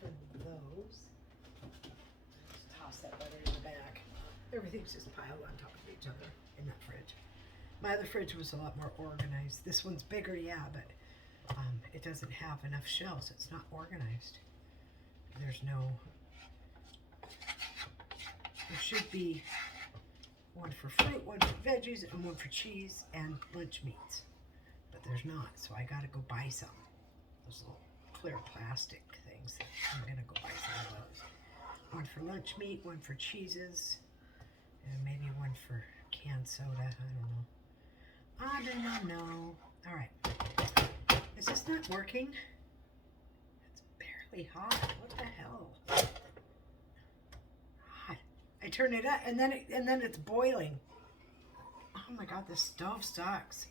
For those, just toss that butter in the back. Everything's just piled on top of each other in that fridge. My other fridge was a lot more organized. This one's bigger, yeah, but it doesn't have enough shelves. It's not organized. There's no. There should be one for fruit, one for veggies, and one for cheese and lunch meats, but there's not. So I got to go buy some. Those little clear plastic things. I'm gonna go buy some of those. One for lunch meat, one for cheeses, and maybe one for canned soda. I don't know. All right. Is this not working? It's barely hot. What the hell? Hot. I turn it up, and then it's boiling. Oh my God, this stove sucks.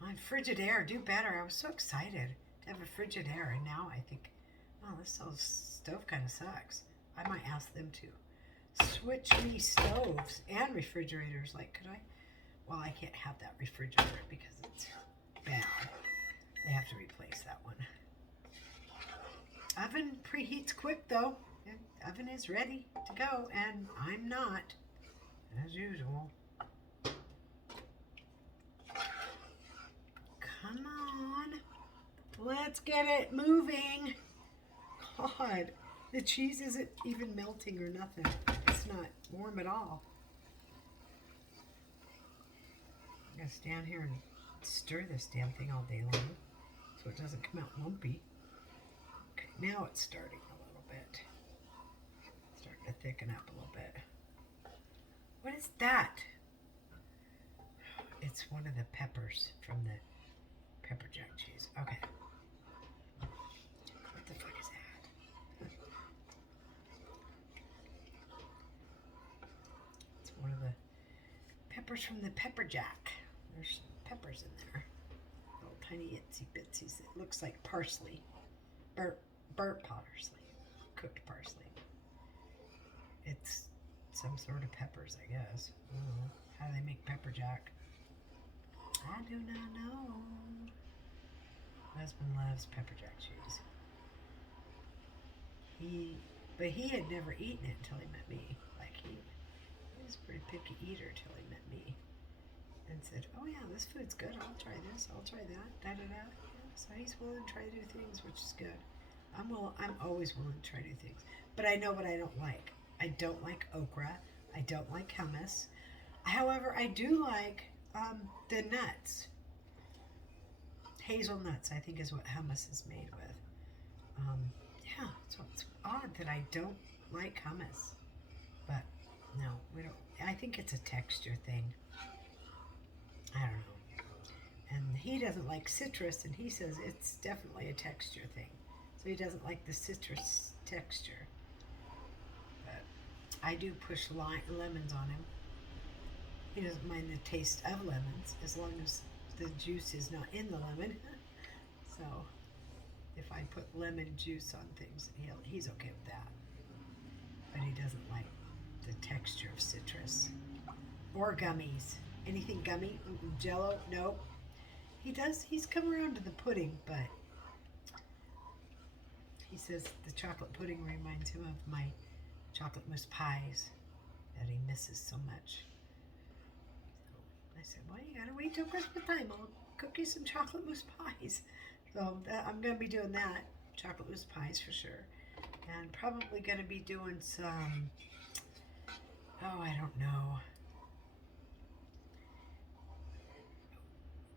My Frigidaire, do better. I was so excited to have a Frigidaire, and now I think, oh, this stove kind of sucks. I might ask them to switch me stoves and refrigerators. Like, could I? Well, I can't have that refrigerator because it's bad. They have to replace that one. Oven preheats quick though. The oven is ready to go, and I'm not, as usual. Come on. Let's get it moving. God, the cheese isn't even melting or nothing. It's not warm at all. I'm going to stand here and stir this damn thing all day long so it doesn't come out lumpy. Okay, now it's starting a little bit. Starting to thicken up a little bit. What is that? It's one of the peppers from the pepper jack cheese. Okay. What the fuck is that? It's one of the peppers from the pepper jack. There's peppers in there. Little tiny itsy bitsies. It looks like parsley. Burnt parsley. Cooked parsley. some sort of peppers, I guess. I don't know. How do they make pepper jack? I do not know. My husband loves pepper jack cheese. But he had never eaten it until he met me. Like he was a pretty picky eater till he met me. And said, oh yeah, this food's good. I'll try this. I'll try that. Da da da. Yeah, so he's willing to try new things, which is good. I'm always willing to try new things. But I know what I don't like. I don't like okra. I don't like hummus. However, I do like the nuts. Hazelnuts, I think, is what hummus is made with. Yeah, so it's odd that I don't like hummus. But no, we don't. I think it's a texture thing. I don't know. And he doesn't like citrus, and he says it's definitely a texture thing. So he doesn't like the citrus texture. But I do push lemons on him. He doesn't mind the taste of lemons as long as the juice is not in the lemon. So if I put lemon juice on things, he's okay with that. But he doesn't like the texture of citrus or gummies. Anything gummy? Jello? No. He does. He's come around to the pudding, but he says the chocolate pudding reminds him of my chocolate mousse pies that he misses so much. So I said, well, you gotta wait till Christmas time. I'll cook you some chocolate mousse pies. So I'm gonna be doing that. Chocolate mousse pies for sure. And probably gonna be doing some, oh, I don't know.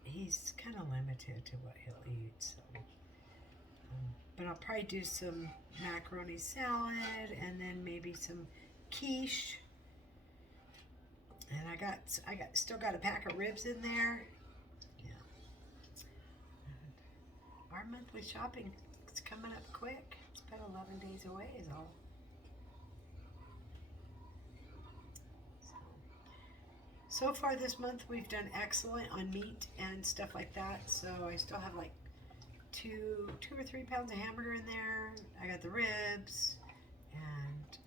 He's kind of limited to what he'll eat, so. But I'll probably do some macaroni salad and then maybe some quiche. And I still got a pack of ribs in there. Yeah. And our monthly shopping is coming up quick. It's about 11 days away is all. So far this month we've done excellent on meat and stuff like that. So I still have like two or 3 pounds of hamburger in there. I got the ribs, and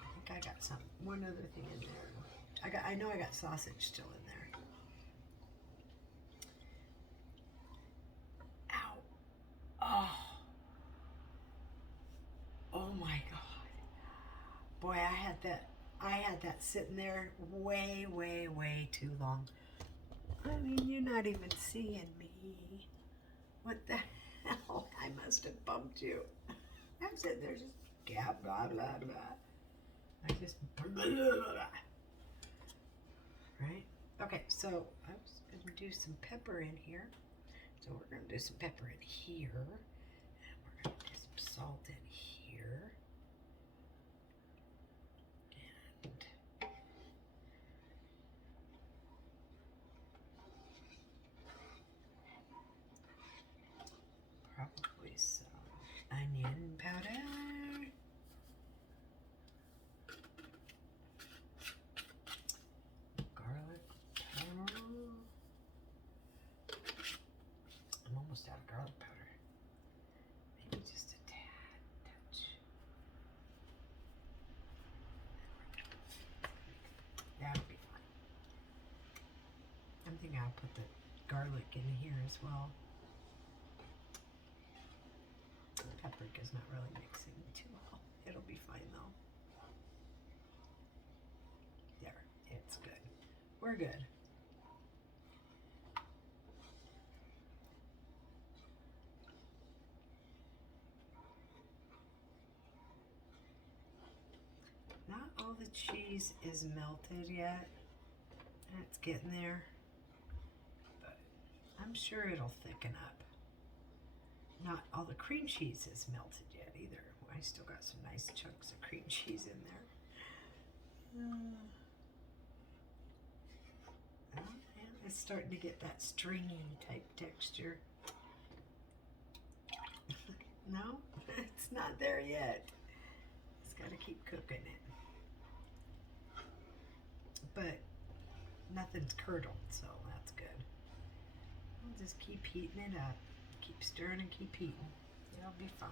I think I got one other thing in there. I know I got sausage still in there. Ow! Oh my God! Boy, I had that sitting there way, way, way too long. I mean, you're not even seeing me. What the hell? I must have bumped you. I'm sitting there just gab, blah, blah, blah. I just, blah, blah, blah. Right? Okay, so I was going to do some pepper in here. So we're going to do some pepper in here. And we're going to do some salt in here. And probably some onion powder. Garlic powder. I'm almost out of garlic powder. Maybe just a tad touch. That'll be fine. I'm thinking I'll put the garlic in here as well. Paprika's not really mixing too well. It'll be fine though. There, it's good. We're good. Not all the cheese is melted yet. It's getting there. But I'm sure it'll thicken up. Not all the cream cheese is melted yet either. I still got some nice chunks of cream cheese in there. Oh, yeah, it's starting to get that stringy type texture. No, it's not there yet. It's got to keep cooking it. But nothing's curdled, so that's good. I'll just keep heating it up. Keep stirring and keep heating. It'll be fine.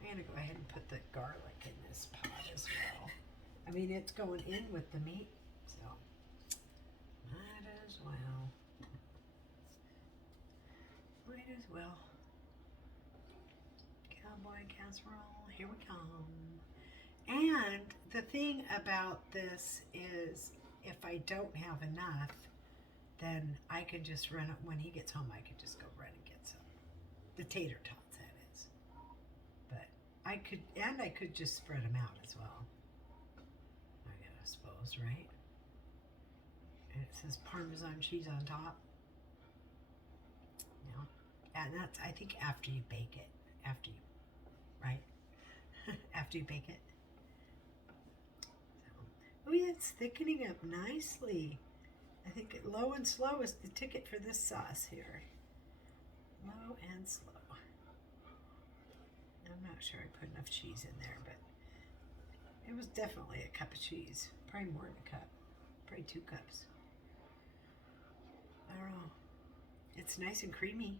I'm going to go ahead and put the garlic in this pot as well. I I mean, it's going in with the meat, so might as well. Might as well. Cowboy casserole, here we come. And the thing about this is, if I don't have enough, then I can just run it when he gets home. I can just go run and get some. The tater tots, that is. But I could just spread them out as well. I suppose, right? And it says Parmesan cheese on top. Yeah. And that's, I think, after you bake it. After you, right? After you bake it. So, oh yeah, it's thickening up nicely. I think low and slow is the ticket for this sauce here. Low and slow. I'm not sure I put enough cheese in there, but it was definitely a cup of cheese. Probably more than a cup. Probably 2 cups. I don't know. It's nice and creamy.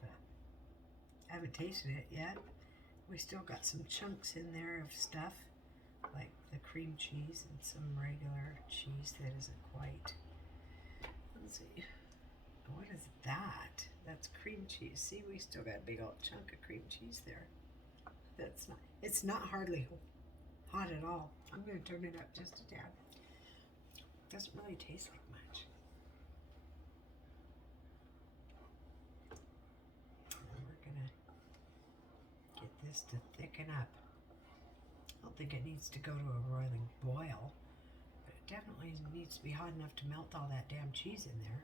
But I haven't tasted it yet. We still got some chunks in there of stuff, like the cream cheese and some regular cheese that isn't quite. Let's see. What is that? That's cream cheese. See, we still got a big old chunk of cream cheese there. That's not, it's not hardly hot at all. I'm going to turn it up just a tad. Doesn't really taste like much. And we're going to get this to thicken up. I don't think it needs to go to a roiling boil, but it definitely needs to be hot enough to melt all that damn cheese in there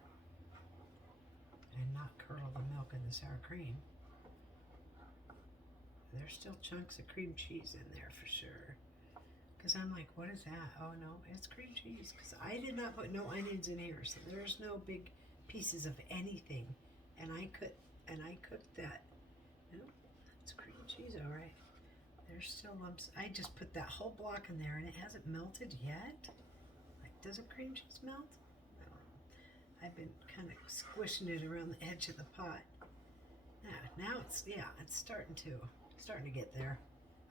and not curdle the milk and the sour cream. There's still chunks of cream cheese in there for sure. Because I'm like, what is that? Oh no, it's cream cheese. Because I did not put no onions in here, so there's no big pieces of anything. And I cooked that. No, it's cream cheese, all right. There's still lumps. I just put that whole block in there, and it hasn't melted yet. Like, does a cream cheese melt? I don't know. I've been kind of squishing it around the edge of the pot. Yeah, now it's starting to get there.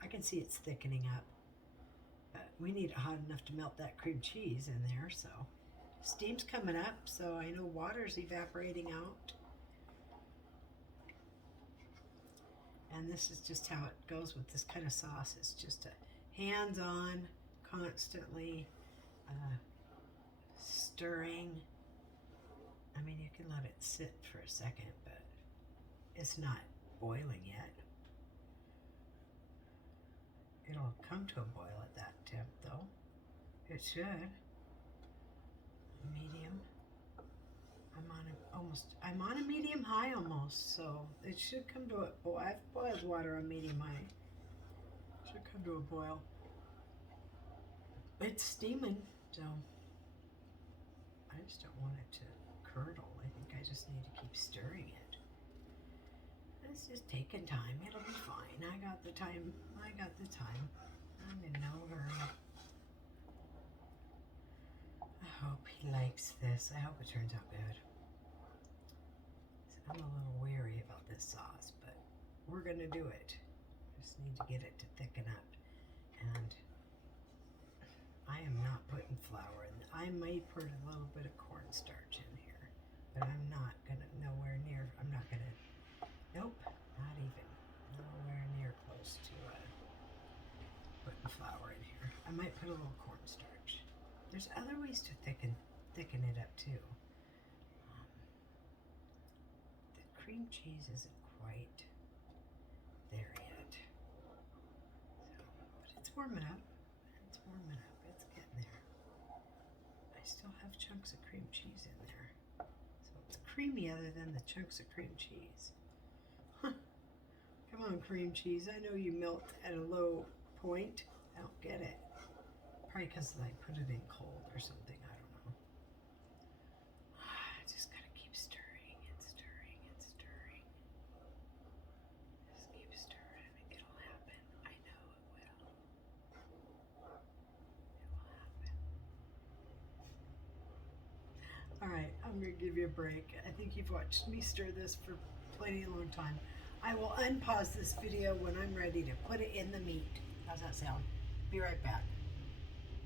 I can see it's thickening up. But we need it hot enough to melt that cream cheese in there, so steam's coming up, so I know water's evaporating out. And this is just how it goes with this kind of sauce. It's just a hands-on, constantly stirring. I mean, you can let it sit for a second, but it's not boiling yet. It'll come to a boil at that temp, though. It should. Medium. I'm on a medium high almost, so it should come to a boil. I've boiled water on medium high. Should come to a boil. It's steaming, so I just don't want it to curdle. I think I just need to keep stirring it. It's just taking time. It'll be fine. I got the time. I'm in no hurry. I hope he likes this. I hope it turns out good. So I'm a little weary about this sauce, but we're going to do it. Just need to get it to thicken up. And I am not putting flour in. I may put a little bit of cornstarch in here, but I'm not going to, nope, not even. Nowhere near close to putting flour in here. I might put a little cornstarch. There's other ways to thicken it up too. The cream cheese isn't quite there yet. So, but it's warming up. It's getting there. I still have chunks of cream cheese in there. So it's creamy other than the chunks of cream cheese. Come on, cream cheese. I know you melt at a low point. I don't get it. Probably because I put it in cold or something. I don't know. I just gotta keep stirring and stirring and stirring. Just keep stirring. It'll happen. I know it will. It will happen. All right, I'm gonna give you a break. I think you've watched me stir this for plenty a long time. I will unpause this video when I'm ready to put it in the meat. How's that sound? Be right back.